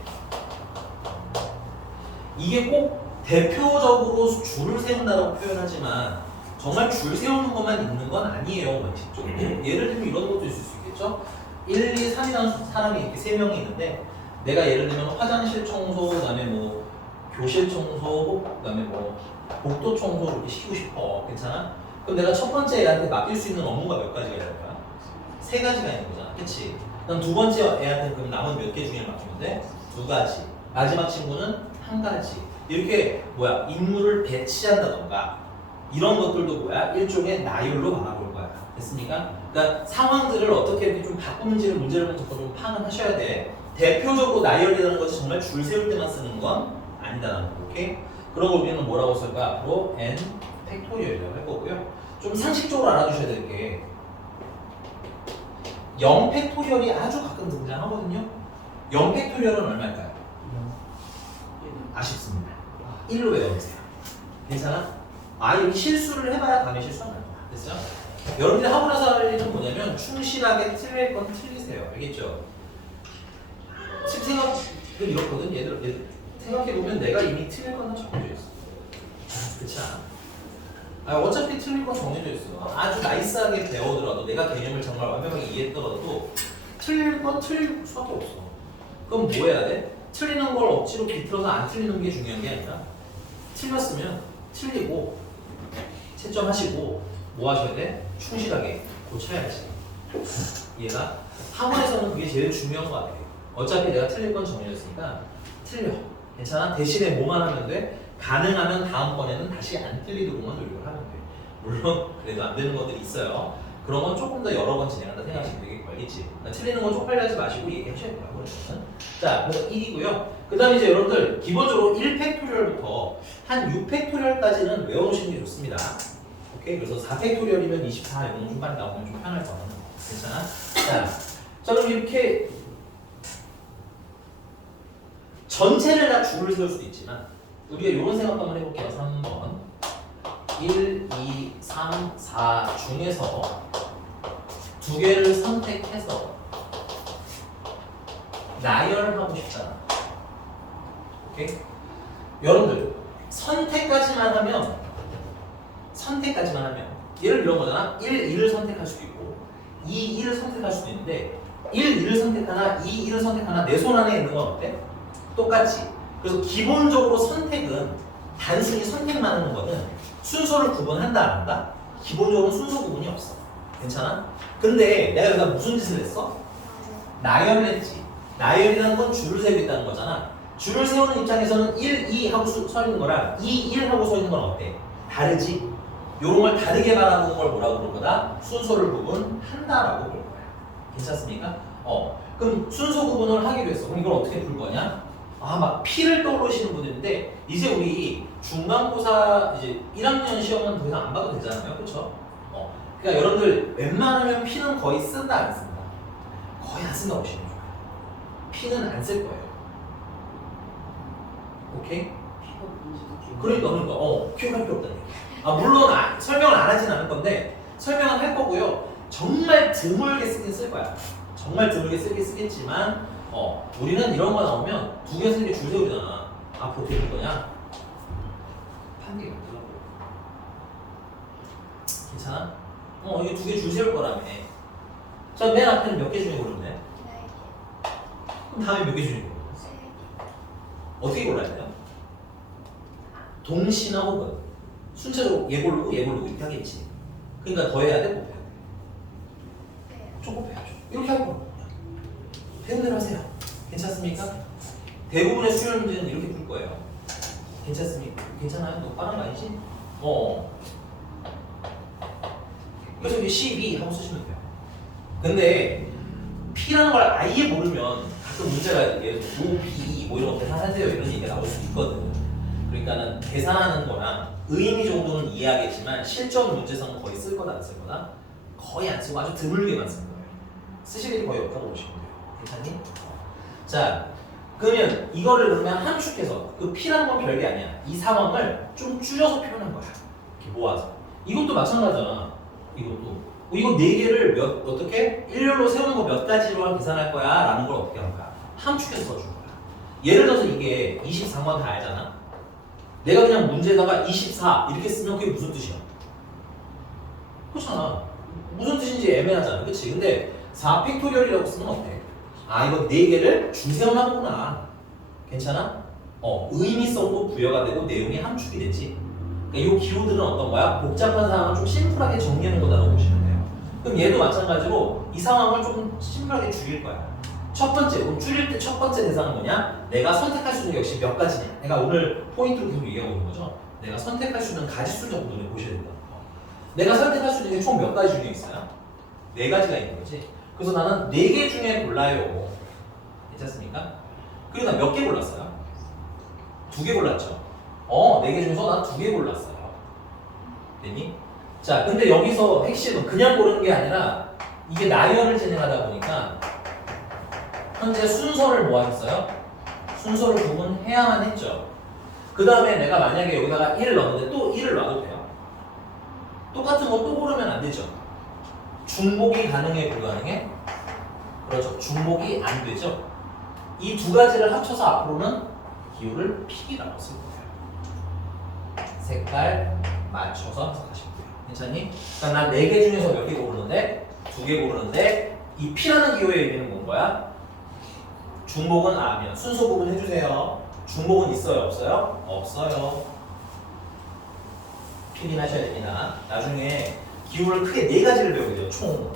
이게 꼭 대표적으로 줄을 세운다고 표현하지만 정말 줄 세우는 것만 있는 건 아니에요. 원칙적으로. 예를 들면 이런 것도 있을 수 있겠죠. 1, 2, 3이라는 사람이 이렇게 3명이 있는데 내가 예를 들면 화장실 청소, 그다음에 뭐 교실 청소, 그다음에 뭐 복도 청소 이렇게 시키고 싶어. 괜찮아? 그럼 내가 첫 번째 애한테 맡길 수 있는 업무가 몇 가지가 될까? 3가지가 있는 거잖아. 그치? 그럼 두 번째 애한테 그럼 남은 몇 개 중에 맡기면 돼? 2가지. 마지막 친구는 1가지. 이렇게 뭐야? 임무를 배치한다던가 이런 것들도 뭐야? 일종의 나열로 막아볼 거야. 됐습니까? 그러니까 상황들을 어떻게 이렇게 좀 바꾸는지를 문제를 먼저 좀 파악을 하셔야 돼. 대표적으로 나열이라는 것이 정말 줄 세울 때만 쓰는 건 아니다라는 거. 오케이? 그런 걸 우리는 뭐라고 쓸까? 앞으로 n 팩토리얼이라고 할 거고요. 좀 상식적으로 알아두셔야 될 게 0 팩토리얼이 아주 가끔 등장하거든요. 0 팩토리얼은 얼마일까요? 아쉽습니다. 1로 외워보세요. 괜찮아? 여기 실수를 해봐야 다음에 실수하는 거야. 됐어요? 여러분들이 하고 나서 할 일은 뭐냐면 충실하게 틀릴 건 틀리세요. 알겠죠? 생각은 이렇거든. 얘들 생각해보면 내가 이미 틀릴 거는 정해져 있어. 그렇지 않아? 어차피 틀릴 건 정해져 있어. 아주 나이스하게 배우더라도 내가 개념을 정말 완벽하게 이해했더라도 틀릴 건 틀릴 수밖에 없어. 그럼 뭐 해야 돼? 틀리는 걸 억지로 비틀어서 안 틀리는 게 중요한 게 아니라 틀렸으면 틀리고 채점하시고 뭐 하셔야 돼? 충실하게 고쳐야지. 얘가 학원에서는 그게 제일 중요한 거 같아요. 어차피 내가 틀릴 건 정해졌으니까 틀려. 괜찮아? 대신에 뭐만 하면 돼? 가능하면 다음번에는 다시 안 틀리도록만 노력을 하면 돼. 물론 그래도 안 되는 것들이 있어요. 그런 건 조금 더 여러 번 진행한다 생각하시면 되겠지. 그러니까 틀리는 건 쪽팔려 하지 마시고 얘기하셔야 돼요. 자, 그래서 1이고요. 그 다음에 이제 여러분들 기본적으로 1팩토리얼부터 한 6팩토리얼까지는 외워놓으시는 게 좋습니다. 오케이? 그래서 4팩토리얼이면 24 이런 중반에 나오면 좀 편할 거는 괜찮아? 자, 그럼 이렇게 전체를 다 줄을 세울 수도 있지만 우리가 이런 생각 한번 해볼게요. 3번 1, 2, 3, 4 중에서 2개를 선택해서 나열하고 싶잖아. 오케이? 여러분들 선택까지만 하면 얘를 이런 거잖아. 1, 2를 선택할 수도 있고 2, 2를 선택할 수도 있는데 1, 2를 선택하나 2, 2를 선택하나 내 손 안에 있는 건 어때? 똑같지. 그래서 기본적으로 선택은 단순히 선택만 하는 거는 순서를 구분한다 안 한다? 기본적으로 순서 구분이 없어. 괜찮아? 근데 내가 여기다 무슨 짓을 했어? 나열을 했지. 나열이라는 건 줄을 세우고 있다는 거잖아. 줄을 세우는 입장에서는 1, 2 하고 서 있는 거랑 2, 1 하고 서 있는 건 어때? 다르지? 요런 걸 다르게 말하는 걸 뭐라고 부를 거다? 순서를 구분한다라고 부를 거야. 괜찮습니까? 그럼 순서 구분을 하기로 했어. 그럼 이걸 어떻게 풀 거냐? 막 P를 떠오르시는 분들인데 이제 우리 중간고사 이제 1학년 시험은 더 이상 안 봐도 되잖아요. 그렇죠? 그러니까 여러분들 웬만하면 P는 거의 쓴다 안 쓴다? 거의 안 쓴다고 보시면 좋아요. P는 안 쓸 거예요. 오케이? 그러니까 Q가 필요 없다는 얘기야. 물론 설명을 안 하진 않을 건데 설명은 할 거고요. 정말 드물게 쓰긴 쓸 거야. 정말 드물게 쓰겠지만 우리는 이런 거 나오면 2개, 3개 줄 세우잖아. 앞으로 어떻게 할 거냐? 한 개 만들라고. 괜찮아? 이게 2개 줄 세울 거라며. 자, 맨 앞에는 몇 개 중에 고르면 돼? 그럼 다음에 몇 개 중에 고르면 돼? 어떻게 골라야 돼요? 동시나 혹은 순차적으로 얘 고르고 이렇게 하겠지. 그러니까 더 해야 돼? 곱해야 돼? 좀 곱해야죠. 이렇게 할 거야. 배운 대로 하세요. 괜찮습니까? 대부분의 수열 문제는 이렇게 풀 거예요. 괜찮습니까? 괜찮아요? 너 빠른 거 아니지? 그래서 이제 12 하고 쓰시면 돼요. 근데 P라는 걸 아예 모르면 가끔 문제가 예를 들어 O, P, 뭐 이런 거 계산하세요 이런 얘기가 나올 수 있거든. 그러니까는 계산하는 거랑 의미 정도는 이해하겠지만 실전 문제성은 거의 쓸 거다 안 쓸 거다? 거의 안 쓰고 아주 드물게만 쓰는 거예요. 쓰실 일이 거의 없다고 보시면 돼요. 괜찮니? 자, 그러면 이거를 그러면 함축해서 그 P라는 건 별게 아니야. 이 상황을 좀 줄여서 표현한 거야. 이렇게 모아서. 이것도 마찬가지잖아. 이것도. 이거 4개를 어떻게? 일렬로 세우는 거 몇 가지로 계산할 거야? 라는 걸 어떻게 할 거야? 함축해서 써줄 거야. 예를 들어서 이게 24번 다 알잖아? 내가 그냥 문제에다가 24 이렇게 쓰면 그게 무슨 뜻이야? 그렇잖아. 무슨 뜻인지 애매하잖아. 그치? 근데 4팩토리얼이라고 쓰면 어때? 아, 이거 4개를 줄 세우나 보구나. 괜찮아? 의미성도 부여가 되고 내용이 함축이 되지. 그러니까 이 기호들은 어떤 거야? 복잡한 상황을 좀 심플하게 정리하는 거다라고 보시면 돼요. 그럼 얘도 마찬가지로 이 상황을 조금 심플하게 줄일 거야. 첫 번째, 그럼 줄일 때 첫 번째 대상은 뭐냐? 내가 선택할 수 있는 게 역시 몇 가지냐? 내가 오늘 포인트로 계속 얘기하고 있는 거죠. 내가 선택할 수 있는 가지수 정도를 보셔야 된다는 거. 내가 선택할 수 있는 게 총 몇 가지 중에 있어요? 4가지가 있는 거지. 그래서 나는 4개 중에 골라요. 괜찮습니까? 그리고 나 몇 개 골랐어요? 2개 골랐죠? 4개 중에서 난 2개 골랐어요. 됐니? 자, 근데 여기서 핵심은 그냥 고르는 게 아니라 이게 나열을 진행하다 보니까 현재 순서를 뭐 하겠어요? 순서를 구분해야만 했죠. 그 다음에 내가 만약에 여기다가 1을 넣었는데 또 1을 놔도 돼요. 똑같은 거 또 고르면 안 되죠. 중복이 가능해, 불가능해? 그렇죠. 중복이 안 되죠. 이 2가지를 합쳐서 앞으로는 기호를 P라고 쓸 거예요. 색깔 맞춰서 하시면 돼요. 괜찮니? 그러니까 난 4개 중에서 몇 개 고르는데 2개 고르는데 이 P라는 기호의 의미는 뭔 거야? 중복은 아면 순서 구분 해주세요. 중복은 있어요, 없어요? 없어요. 필인하셔야 됩니다. 나중에 기호를 크게 4가지를 배우게 돼요. 총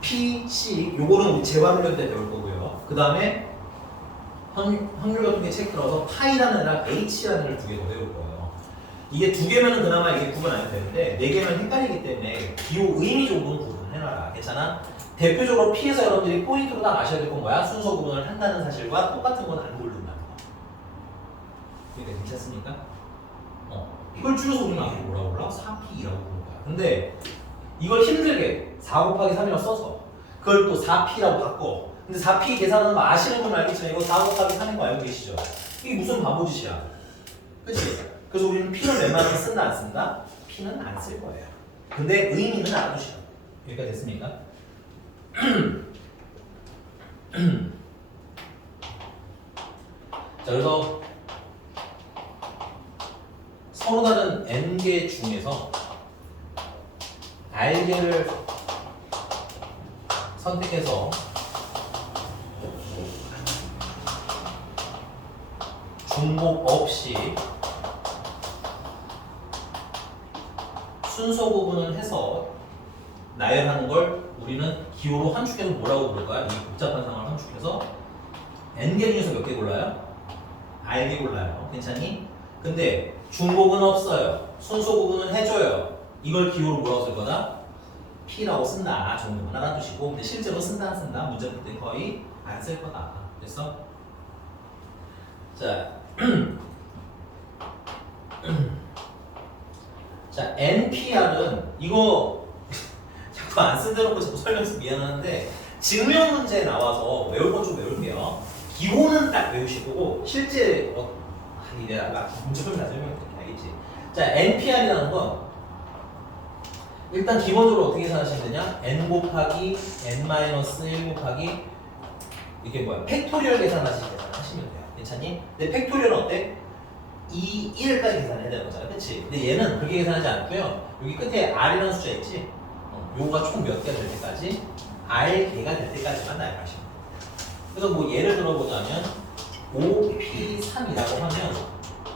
P, C 요거는 우리 재활훈련 때 배울 거고요. 그 다음에 확률 같은 게 책 들어서 파이라는 애랑 H라는 애를 2개 더 배울 거예요. 이게 2개면은 그나마 이게 구분 안 해도 되는데 4개면 헷갈리기 때문에 기호 의미 정도는 구분해놔라. 괜찮아? 대표적으로 P에서 여러분들이 포인트로 딱 아셔야 될 건 뭐야? 순서 구분을 한다는 사실과 똑같은 건 안 고른다는 거. 그러니까 괜찮습니까? 이걸 줄여서 우리는 앞으로 뭐라고 불러? 4P라고 부르는 거야. 근데 이걸 힘들게 4 곱하기 3이라고 써서 그걸 또 4P라고 바꿔. 근데 4P 계산하는 거 아시는 분은 알겠지만 이거 4 곱하기 3인 거 알고 계시죠? 이게 무슨 바보짓이야. 그치? 그래서 우리는 P를 웬만하면 쓴다 안 쓴다? P는 안 쓸 거예요. 근데 의미는 알아두시라. 여기까지 됐습니까? 자, 그래서 서로 다른 n개 중에서 r개를 선택해서 중복 없이 순서 구분을 해서 나열하는 걸 우리는 기호로 함축해서 뭐라고 부를 거야? 이 복잡한 상황을 함축해서 n개 중에서 몇 개 골라요? r개 골라요. 괜찮니? 근데 중복은 없어요. 순서 구분은 해줘요. 이걸 기호로 뭐라고 쓸 거다? P라고 쓴다 정도만 알아두시고, 근데 실제로 쓴다 안 쓴다? 문제 풀 때 거의 안 쓸 거다. 됐어? 자, 자 NPR은 이거 자꾸 안 쓰더라고 자꾸 설명해서 미안한데 증명 문제에 나와서 외울 건 좀 외울게요. 기호는 딱 외우시고 실제 내가 문제 풀면 다 설명할게. 알겠지? 자, NPR이라는 건 일단 기본적으로 어떻게 계산하시면 되냐? n 곱하기 n-1 곱하기 이게 뭐야? 팩토리얼 계산하시면 돼요. 괜찮니? 근데 팩토리얼은 어때? 2, 1까지 계산해야 되는 거잖아. 그치? 근데 얘는 그렇게 계산하지 않고요. 여기 끝에 r이라는 숫자 있지? 요거가 총 몇 개가 될 때까지? r개가 될 때까지만 나열하시면 돼요. 그래서 뭐 예를 들어보자면 5P3이라고 하면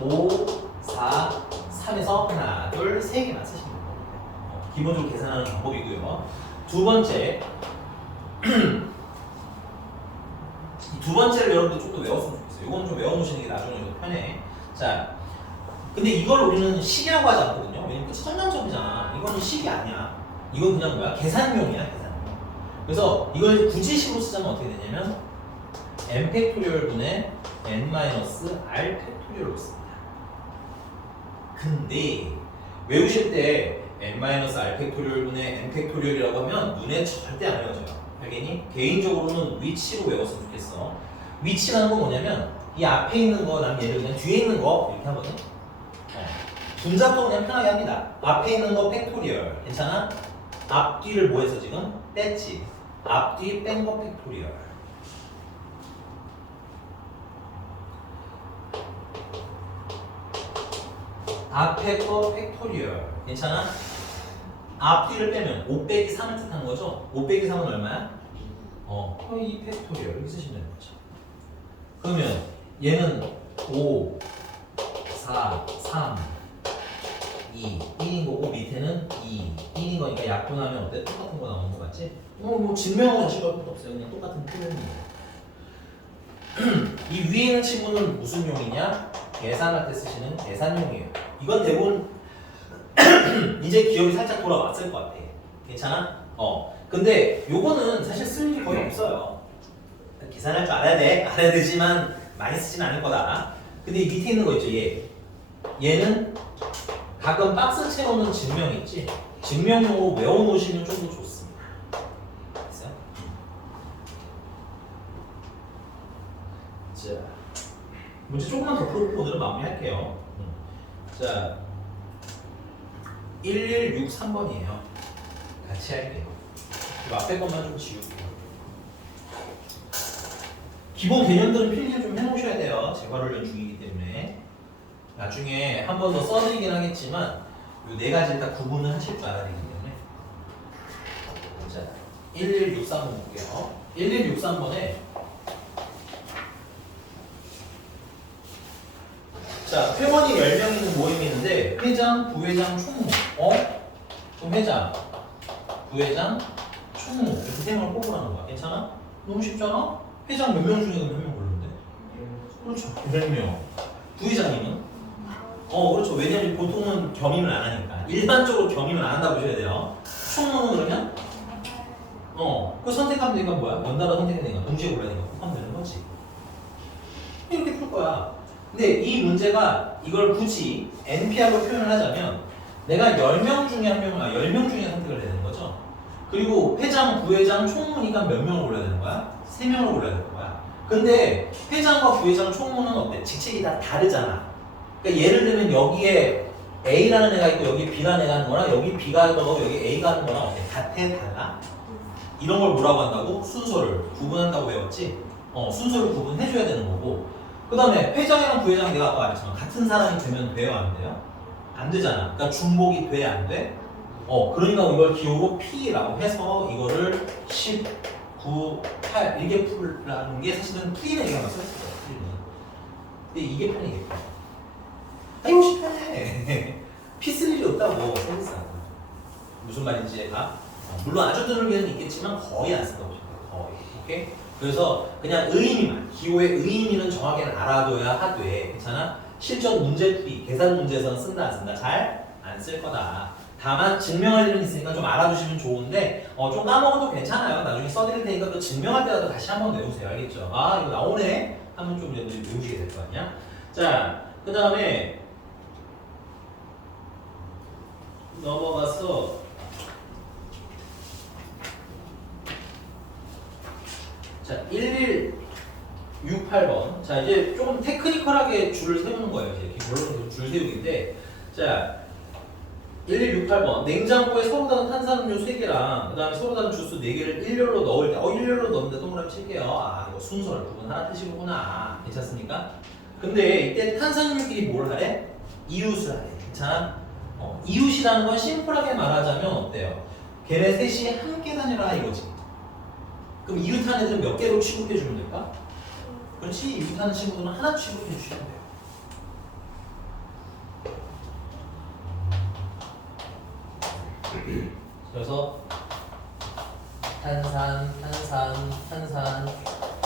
5, 4, 3에서 하나, 둘, 3개만 쓰시면 돼요. 기본적으로 계산하는 방법이고요. 두 번째, 이 두 번째를 여러분들 좀 더 외웠으면 좋겠어요. 이건 좀 외워놓으시는 게 나중에 좀 편해. 자, 근데 이걸 우리는 식이라고 하지 않거든요. 왜냐면 끝이 천장점이잖아. 이거는 식이 아니야. 이건 그냥 뭐야? 계산용이야, 계산용. 그래서 이걸 굳이 식으로 쓰자면 어떻게 되냐면 n 팩토리얼 분의 n-r 팩토리얼로 씁니다. 근데 외우실 때 n-r 팩토리얼 분의 n 팩토리얼이라고 하면 눈에 절대 안 외워져요. 알겠니? 개인적으로는 위치로 외웠으면 좋겠어. 위치라는 건 뭐냐면 이 앞에 있는 거, 난 얘를 그냥 뒤에 있는 거 이렇게 하거든. 분자도 그냥 편하게 합니다. 앞에 있는 거 팩토리얼, 괜찮아? 앞뒤를 뭐 해서 지금? 뺐지. 앞뒤 뺀 거 팩토리얼. 앞에 거 팩토리얼. 괜찮아? 앞뒤를 빼면 5 빼기 3을 뜻하는 거죠? 5 빼기 3은 얼마야? 이 팩토리얼 이렇게 쓰시면 되는 거죠. 그러면 얘는 5, 4, 3, 2, 1인 거고 밑에는 2, 1인 거니까 약분하면 어때? 똑같은 거 나오는 거 맞지? 뭐 증명하고 하실 것도 없어요. 그냥 똑같은 표현이에요. 이 위에 있는 친구는 무슨 용이냐? 계산할 때 쓰시는 계산용이에요. 이건 대부분 이제 기억이 살짝 돌아왔을 것 같아. 괜찮아? 근데 요거는 사실 쓸 일이 거의 없어요. 계산할 줄 알아야 돼. 알아야 되지만 많이 쓰진 않을 거다. 근데 이 밑에 있는 거 있죠, 얘는 가끔 박스 채우는 증명이 있지. 증명용으로 외워놓으시면 좀 더 좋습니다. 됐어요? 자, 문제 조금만 더 풀고 오늘은 마무리할게요. 자, 1163번이에요. 같이 할게요. 이 앞에 것만 좀 지울게요. 기본 개념들은 필기를 좀 해놓으셔야 돼요. 재활훈련 중이기 때문에. 나중에 한 번 더 써드리긴 하겠지만 이 네 가지를 다 구분을 하실 줄 알아야 되기 때문에. 자, 1163번 볼게요. 1163번에 자, 회원이 10명 있는 모임이 있는데 회장, 부회장, 총무. 그럼 회장, 부회장, 총무 이렇게 세 명을 뽑으라는 거야. 괜찮아? 너무 쉽잖아? 회장 몇 명 중에 몇 명 고르는데? 그렇죠. 10명. 부회장님은? 그렇죠. 왜냐면 보통은 겸임을 안 하니까. 일반적으로 겸임을 안 한다고 보셔야 돼요. 총무는 그러면? 그 선택하면 되니까 뭐야? 연달아 선택되니까 동시에 골라야 되니까 뽑으면 되는 거지. 이렇게 풀 거야. 근데 이 문제가 이걸 굳이 NPR로 표현을 하자면 내가 10명 중에 10명 중에 선택을 해야 되는 거죠. 그리고 회장, 부회장, 총무니까 몇 명을 골라야 되는 거야? 3명을 골라야 되는 거야. 근데 회장과 부회장, 총무는 어때? 직책이 다 다르잖아. 그러니까 예를 들면 여기에 A라는 애가 있고 여기 B라는 애가 하는 거랑 여기 B가 하는 거고 여기 A가 하는 거랑 어때? 같아? 달라? 이런 걸 뭐라고 한다고? 순서를 구분한다고 외웠지? 순서를 구분해줘야 되는 거고 그 다음에 회장이랑 부회장 내가 아까 말했지만 같은 사람이 되면 돼요? 안 돼요? 안 되잖아. 그러니까 중복이 돼? 안 돼? 그러니까 이걸 기호로 P라고 해서 이거를 10, 9, 8 이렇게 풀라는 게 사실은 풀이는 얘기가 막 써있어요. 풀이는. 근데 이게 편이겠다. 이거 쉽네. P 쓸 일이 없다고 서비스하고. 무슨 말인지 얘가 물론 아주 드물 경우는 있겠지만 거의 안 쓴다고 보시면 돼요. 거의. 오케이? 그래서 그냥 의미만 기호의 의미는 정확히 알아둬야 하되 괜찮아? 실전 문제풀이 계산 문제에서는 쓴다 안 쓴다? 잘 안 쓸 거다. 다만 증명할 일은 있으니까 좀 알아두시면 좋은데 좀 까먹어도 괜찮아요. 나중에 써드릴 테니까 또 증명할 때라도 다시 한번 외우세요. 알겠죠? 이거 나오네 하면 좀 외우시게 될 거 아니야? 자, 그 다음에 넘어가서 자, 1168번. 자, 이제 조금 테크니컬하게 줄을 세우는 거예요. 이제 물론 줄 세우기인데. 자, 1168번. 냉장고에 서로 다른 탄산음료 3개랑 그다음에 서로 다른 주스 4개를 일렬로 넣을 때 일렬로 넣는데 동그라미 칠게요. 이거 순서를 구분 하나 뜨시는구나. 괜찮습니까? 근데 이때 탄산음료끼리 뭘 하래? 이웃을 하래. 괜찮아? 이웃이라는 건 심플하게 말하자면 어때요? 걔네 셋이 함께 다녀라 이거지. 그럼 이웃하는 애들은 몇 개로 취급해 주면 될까? 그렇지. 이웃하는 친구들은 하나 취급해 주시면 돼요. 그래서 탄산,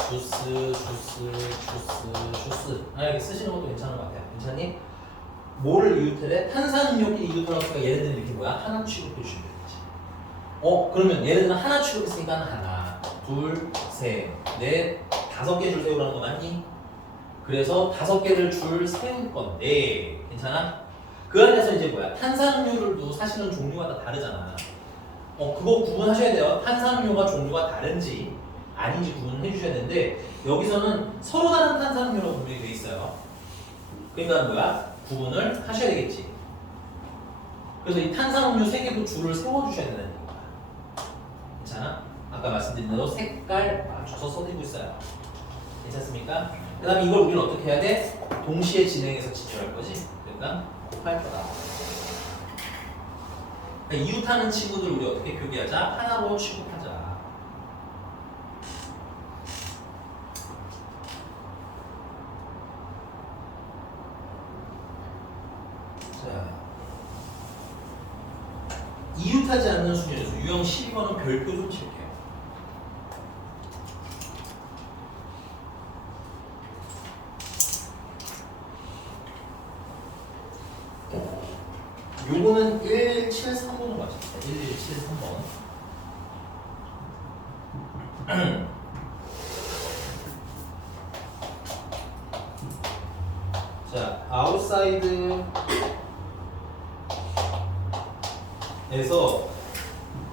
주스 이렇게 쓰시는 것도 괜찮은 것 같아요. 괜찮니? 뭐를 이웃해? 탄산음료끼리 이웃을 하니까 얘네들은 이렇게 뭐야? 하나 취급해 주시면 되지. 그러면 얘네들은 하나 취급했으니까 하나, 둘, 셋, 넷, 5개 줄 세우라는 거 맞니? 그래서 5개를 줄 세울 건데 괜찮아? 그 안에서 이제 뭐야? 탄산음료들도 사실은 종류가 다 다르잖아. 그거 구분하셔야 돼요. 탄산음료가 종류가 다른지 아닌지 구분해 주셔야 되는데 여기서는 서로 다른 탄산음료로 분류가 돼 있어요. 그러니까 뭐야? 구분을 하셔야 되겠지. 그래서 이 탄산음료 3개도 줄을 세워주셔야 된다는 얘기야. 말씀드린 대로 색깔 맞춰서 써드리고 있어요. 괜찮습니까? 그 다음에 이걸 우리는 어떻게 해야 돼? 동시에 진행해서 지출할 거지. 그러니까 곱할 거다. 그러니까 이웃하는 친구들 우리 어떻게 표기하자? 하나로 취급하자. 자, 이웃하지 않는 수준에서 유형 12번은 별표 좀 칠게요. 요거는 1173번으로 맞췄어요. 1173번. 자, 아웃사이드에서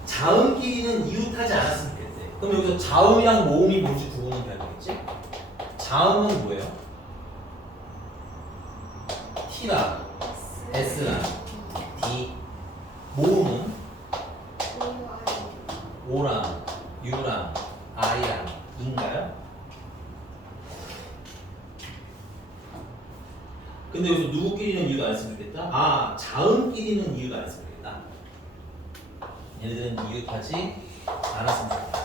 자음끼리는 이웃하지 않았으면 좋겠대. 그럼 여기서 자음이랑 모음이 뭔지 구분은 돼야 되겠지? 자음은 뭐예요? T랑 S랑 D. 모음은 O랑 U랑 I랑 E인가요? 근데 여기서 누구끼리는 이유가 안 했으면 좋겠다? 아, 자음끼리는 이유가 안 했으면 좋겠다. 얘네들은 이웃하지 않았으면 좋겠다.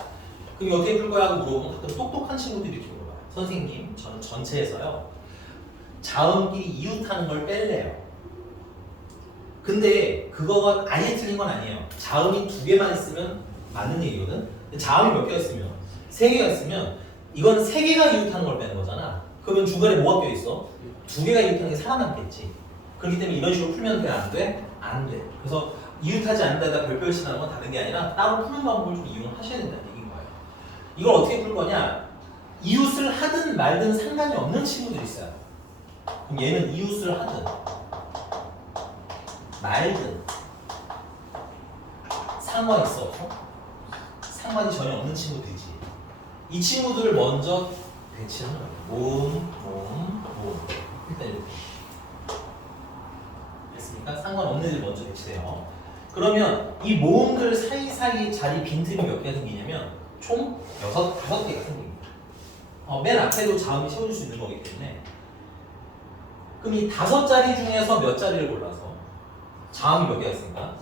그럼 어떻게 풀 거야? 하고 물어보면 가끔 똑똑한 친구들이 이렇게 물어봐요. 선생님, 저는 전체에서요 자음끼리 이웃하는 걸 뺄래요. 근데 그거가 아예 틀린 건 아니에요. 자음이 2개만 있으면 맞는 얘기거든. 근데 자음이 몇 개가 있으면 3개가 있으면 이건 3개가 이웃하는 걸 빼는 거잖아. 그러면 중간에 뭐가 껴 있어? 2개가 이웃하는 게 살아남겠지. 그렇기 때문에 이런 식으로 풀면 돼? 안 돼? 안 돼. 그래서 이웃하지 않는다에다 별표를 칠하는 건 다른 게 아니라 따로 푸는 방법을 좀 이용하셔야 된다는 얘기인 거예요. 이걸 어떻게 풀 거냐? 이웃을 하든 말든 상관이 없는 친구들이 있어요. 그럼 얘는 이웃을 하든 말든 상관이 있어 없어? 상관이 전혀 없는 친구들이지. 이 친구들을 먼저 배치하는 거예요. 모음. 일단 이렇게 됐습니까? 상관없는 애들 먼저 배치돼요. 그러면 이 모음들 사이사이 자리 빈틈이 몇 개가 생기냐면 총 5개가 생깁니다. 맨 앞에도 자음이 채워줄 수 있는 거기 때문에 그럼 이 5자리 중에서 몇 자리를 골라서 자음이 몇 개가 있으니까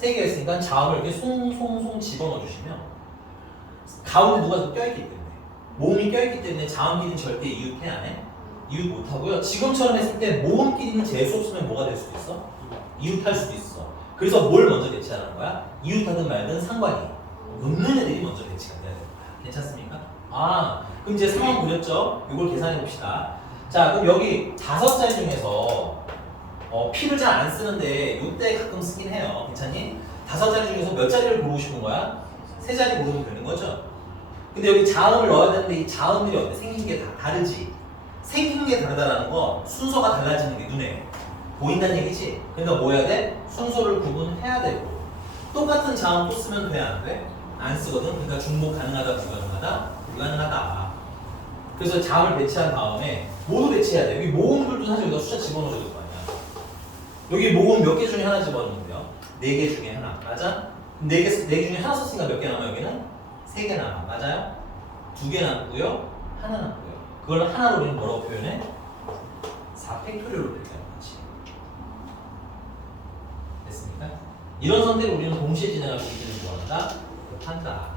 3개가 있으니까 자음을 이렇게 송송송 집어넣어 주시면 가운데 누가 좀 껴있기 때문에 모음이 껴있기 때문에 자음끼리는 절대 이웃해 안 해? 이웃 못하고요. 지금처럼 했을 때 모음끼리는 재수 없으면 뭐가 될 수도 있어? 이웃할 수도 있어. 그래서 뭘 먼저 배치하는 거야? 이웃하든 말든 상관이 없는 애들이 먼저 배치가 돼야 되는 거야. 괜찮습니까? 그럼 이제 상황 그렸죠? 이걸 계산해 봅시다. 자, 그럼 여기 5자리 중에서 P를 잘 안 쓰는데 이때 가끔 쓰긴 해요. 괜찮니? 5자리 중에서 몇 자리를 고르고 싶은 거야? 3자리 고르면 되는 거죠? 근데 여기 자음을 넣어야 되는데 이 자음들이 어때? 생긴 게 다 다르지? 생긴 게 다르다라는 거 순서가 달라지는 게 눈에 보인다는 얘기지? 그러니까 뭐 해야 돼? 순서를 구분해야 되고 똑같은 자음 또 쓰면 돼? 안 돼? 안 쓰거든? 그러니까 중복 가능하다? 불가능하다? 불가능하다. 그래서 자음을 배치한 다음에 모두 배치해야 돼. 여기 모음들도 사실 여기다 숫자 집어넣어야 될 거 아니야. 여기 모음 몇 개 중에 하나 집어넣는데요. 4개 중에 하나. 맞아? 4개 중에 하나 썼으니까 몇 개 남아? 여기는 3개 남아. 맞아요? 2개 남고요. 하나 남고요. 그걸 하나로 우리는 뭐라고 표현해? 4팩토리얼로 표현하는 거지. 됐습니까? 이런 선택을 우리는 동시에 진행할 수 있기를 뭐한다? 한다.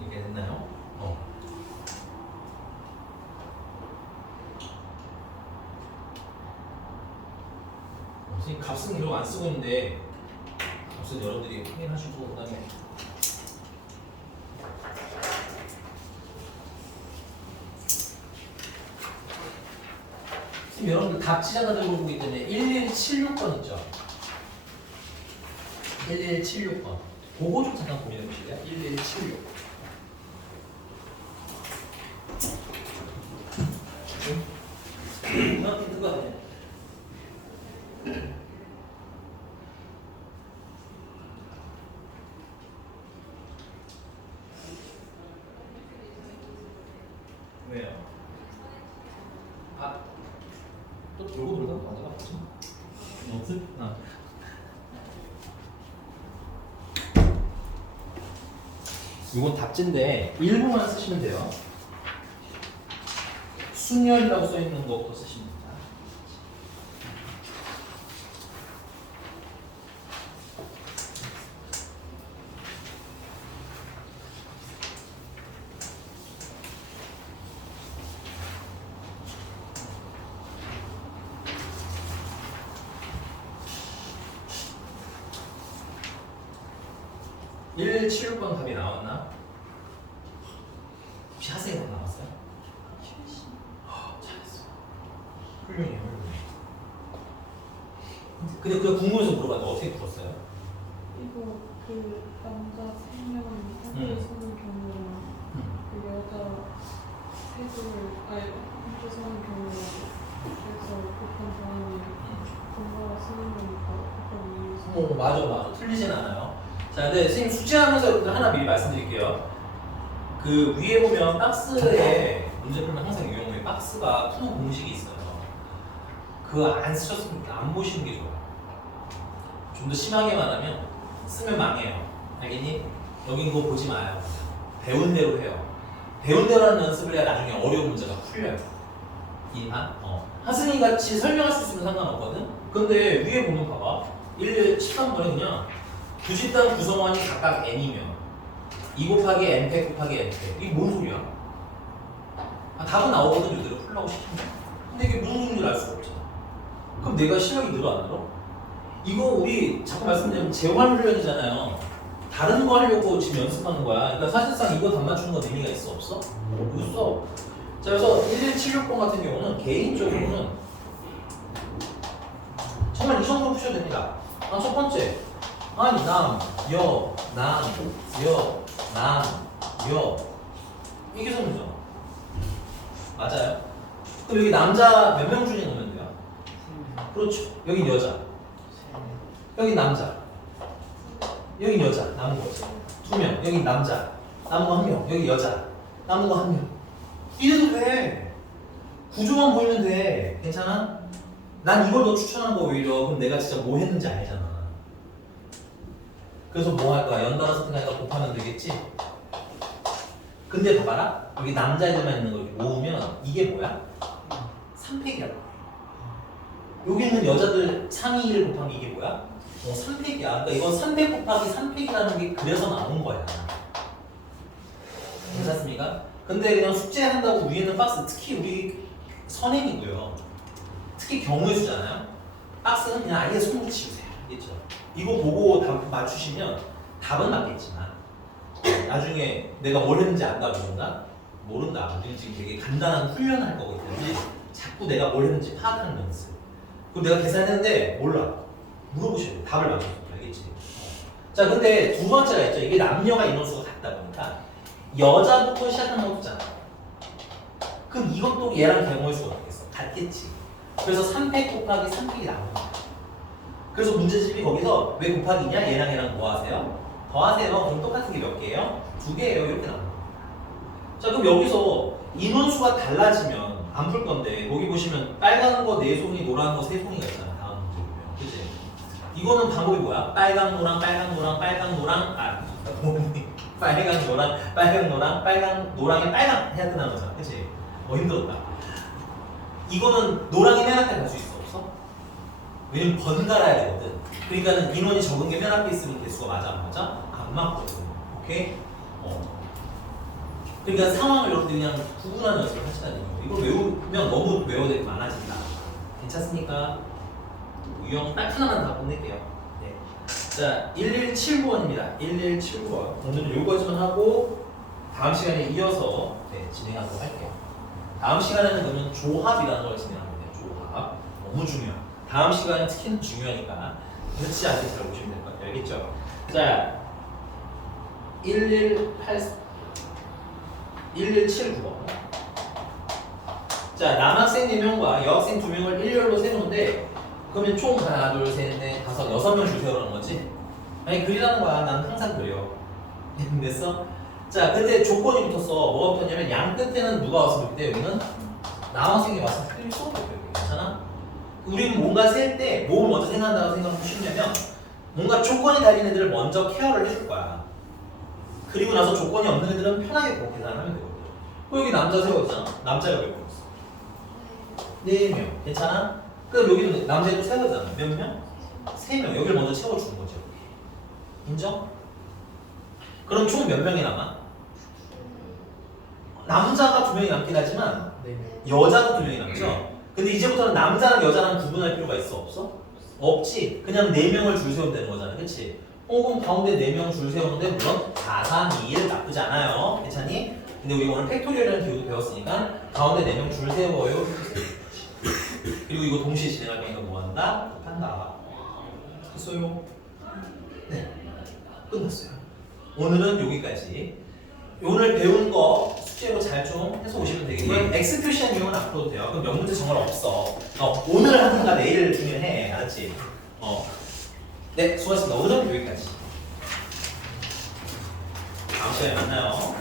이게 됐나요? 선생님 값은 이거 안 쓰고 있는데 값은 여러분들이 확인하시고 그다음에 지금 여러분들 답지자가 들고 오기 때문에 1176번 있죠? 1176번 그거 좀 잠깐 고민해 보실래요? 1176 누가 되냐? 왜요? 또 돌고 돌다 가져가 보지. 없을? 이건 답지인데 일부만 쓰시면 돼요. 순열이라고 써 있는 거부터 쓰시면 됩니다. (1, 7번) 답이 나왔나? 혹시 하세요? 나왔어요? 잘했어. 훌륭해요, 훌륭해. 근데 그거 궁금해서 물어봤는데 어떻게 풀었어요? 이거 그 남자 3명 함께 서는 경우랑 그 여자 3들 아니 함께 서는 경우랑 그래서 급한 상황이 번갈아 쓰는 거니까 급한 이유에서 맞아. 틀리진 않아요. 자, 근데 선생님 숙제하면서 여러분들 하나 미리 말씀드릴게요. 그 위에 보면 박스에 문제 풀면 항상 유형의 박스가 푸는 공식이 있어요. 그거 안 쓰셨으면 안 보시는 게 좋아요. 좀 더 심하게 말하면 쓰면 망해요. 알겠니? 여긴 그거 보지 마요. 배운 대로 해요. 배운 대로 하는 연습을 해야 나중에 어려운 문제가 풀려요. 이해하? 하승이 같이 설명할 수 있으면 상관없거든? 근데 위에 보면 봐봐. 1, 13번에 그냥 부집단 구성원이 각각 n이면 2 곱하기 n팩 곱하기 n팩. 이게 뭔 소리야? 답은 나오거든, 이대로 풀라고 시키면. 근데 이게 무슨 소리인지 알 수가 없잖아. 그럼 내가 실력이 늘어 안 늘어? 이거 우리 자꾸 말씀드리면 재활 훈련이잖아요. 다른 거 하려고 지금 연습하는 거야. 그러니까 사실상 이거 답 맞추는 건 의미가 있어 없어? 없어. 자, 그래서 1176번 같은 경우는 개인적으로는 정말 이 정도 푸셔도 됩니다. 첫 번째, 아니 남, 여, 이게 소문이잖아. 맞아요? 그럼 여기 남자 몇 명 중에 넣으면 돼요? 그렇죠. 여긴 여자, 여긴 남자, 여긴 여자, 남은 거 2명, 여긴 남자, 남은 거 1명, 여기 여자, 남은 거 1명. 이래도 돼. 구조만 보이면 돼. 괜찮아? 난 이걸 더 추천한 거 오히려. 그럼 내가 진짜 뭐 했는지 알잖아. 그래서 뭐 할 거야? 연달아 선택하니까 곱하면 되겠지? 근데 봐봐라. 여기 남자애들만 있는 거 이렇게 모으면 이게 뭐야? 3팩이라고. 여기 있는 여자들 상위 1 곱한 게 이게 뭐야? 3팩이야. 그러니까 이건 3팩 곱하기 3팩이라는 게 그래서 나온 거야. 괜찮습니까? 근데 그냥 숙제한다고 위에는 박스, 특히 우리 선행이고요. 특히 경우의 수잖아요. 박스는 그냥 아예 손으로 치우세요. 알겠죠? 이거 보고 답 맞추시면 답은 맞겠지만 나중에 내가 뭘 했는지 안다 모른다? 모른다. 우리는 지금 되게 간단한 훈련을 할 거기 때문에 자꾸 내가 뭘 했는지 파악하는 연습. 그럼 내가 계산했는데 몰라. 물어보셔야 돼. 답을 맞춰서. 알겠지? 자, 근데 두 번째가 있죠. 이게 남녀가 인원수가 같다 보니까 여자부터 시작하는 것도 있잖아. 그럼 이것도 얘랑 경우의 수가 어떻겠어? 같겠지. 그래서 3팩 곱하기 3팩이 나오는 거야. 그래서 문제집이 거기서 왜 곱하기냐? 얘랑 뭐 하세요? 더하세요. 그럼 똑같은 게 몇 개예요? 2개예요. 이렇게 나옵니다. 자, 그럼 여기서 인원수가 달라지면 안 풀 건데 거기 보시면 빨간 거 4송이, 노란 거 3송이가 있잖아. 다음 문제 보면. 그치? 이거는 방법이 뭐야? 빨강, 노랑, 빨강, 노랑, 빨강, 노랑, 빨강, 노랑, 빨강, 노랑, 빨강, 노랑에 빨강 해야 되는 거잖아. 그치? 힘들었다. 이거는 노랑이 맨 앞에 갈 수 있어? 없어? 왜냐면 번갈아야 되거든. 그러니까는 인원이 적은 게 맨 앞에 있으면 개수가 맞아 안 맞아? 안 맞거든. 오케이? 그러니까 상황을 여러분들이 그냥 구분하는 연습을 하셔야 돼요. 이걸 외우면 너무 외워야 될 게 많아진다. 괜찮습니까? 유형 딱 하나만 다 끝낼게요. 네. 자, 1179번입니다. 1179번. 오늘은 요거까지만 하고 다음 시간에 이어서 진행하도록 할게요. 다음 시간에는 그러면 조합이라는 걸 진행하면 돼요. 조합. 너무 중요해. 다음 시간은 특히 중요하니까 늦지 않게 들어보시면 될 것 같아요. 알겠죠? 자, 1179번. 자, 남학생 4명과 여학생 2명을 일렬로 세우는데 그러면 총 하나, 둘, 셋, 넷, 다섯, 6명 줄 세우라는 거지? 아니, 그리라는 거야. 난 항상 그려. 됐어? 자, 근데 조건이 붙었어. 뭐가 붙었냐면 양 끝에는 누가 왔으면 좋겠대? 여기는 남학생이 왔으면 틀릴 수가 없겠대. 괜찮아? 우리는 뭔가 셀 때 뭘 먼저 생각한다고 생각하면 쉽냐면 뭔가 조건이 달린 애들을 먼저 케어를 해줄 거야. 그리고 나서 조건이 없는 애들은 편하게 그렇게 계산하면 되거든요. 여기 남자 세웠잖아. 남자가 몇 명 있어? 4명. 괜찮아? 그럼 여기도 남자도 세웠잖아. 몇 명? 3명. 여기를 먼저 채워주는 거죠. 인정? 그럼 총 몇 명이 남아? 남자가 2명이 남긴 하지만 여자도 2명이 남죠? 근데 이제부터는 남자랑 여자랑 구분할 필요가 있어? 없어? 없지. 그냥 4명을 줄 세우면 되는 거잖아. 그치? 그럼 가운데 4명 줄 세우는데 물론 4, 3, 2, 1 나쁘지 않아요. 괜찮니? 근데 우리 오늘 팩토리얼이라는 기호도 배웠으니까 가운데 4명 줄 세워요. 그리고 이거 동시에 진행할 거니까 뭐 한다? 한다. 됐어요? 네. 끝났어요. 오늘은 여기까지. 오늘 배운 거 숙제로 잘 좀 해서 오시면 되겠고요. X 표시한 이용은 안 풀어도 돼요. 그럼 명문제 정말 없어. 오늘 하든가 내일 중요해. 알았지? 네, 수고하셨습니다. 오늘은 여기까지. 다음 시간에 만나요.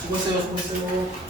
수고했어요. 수고했어요.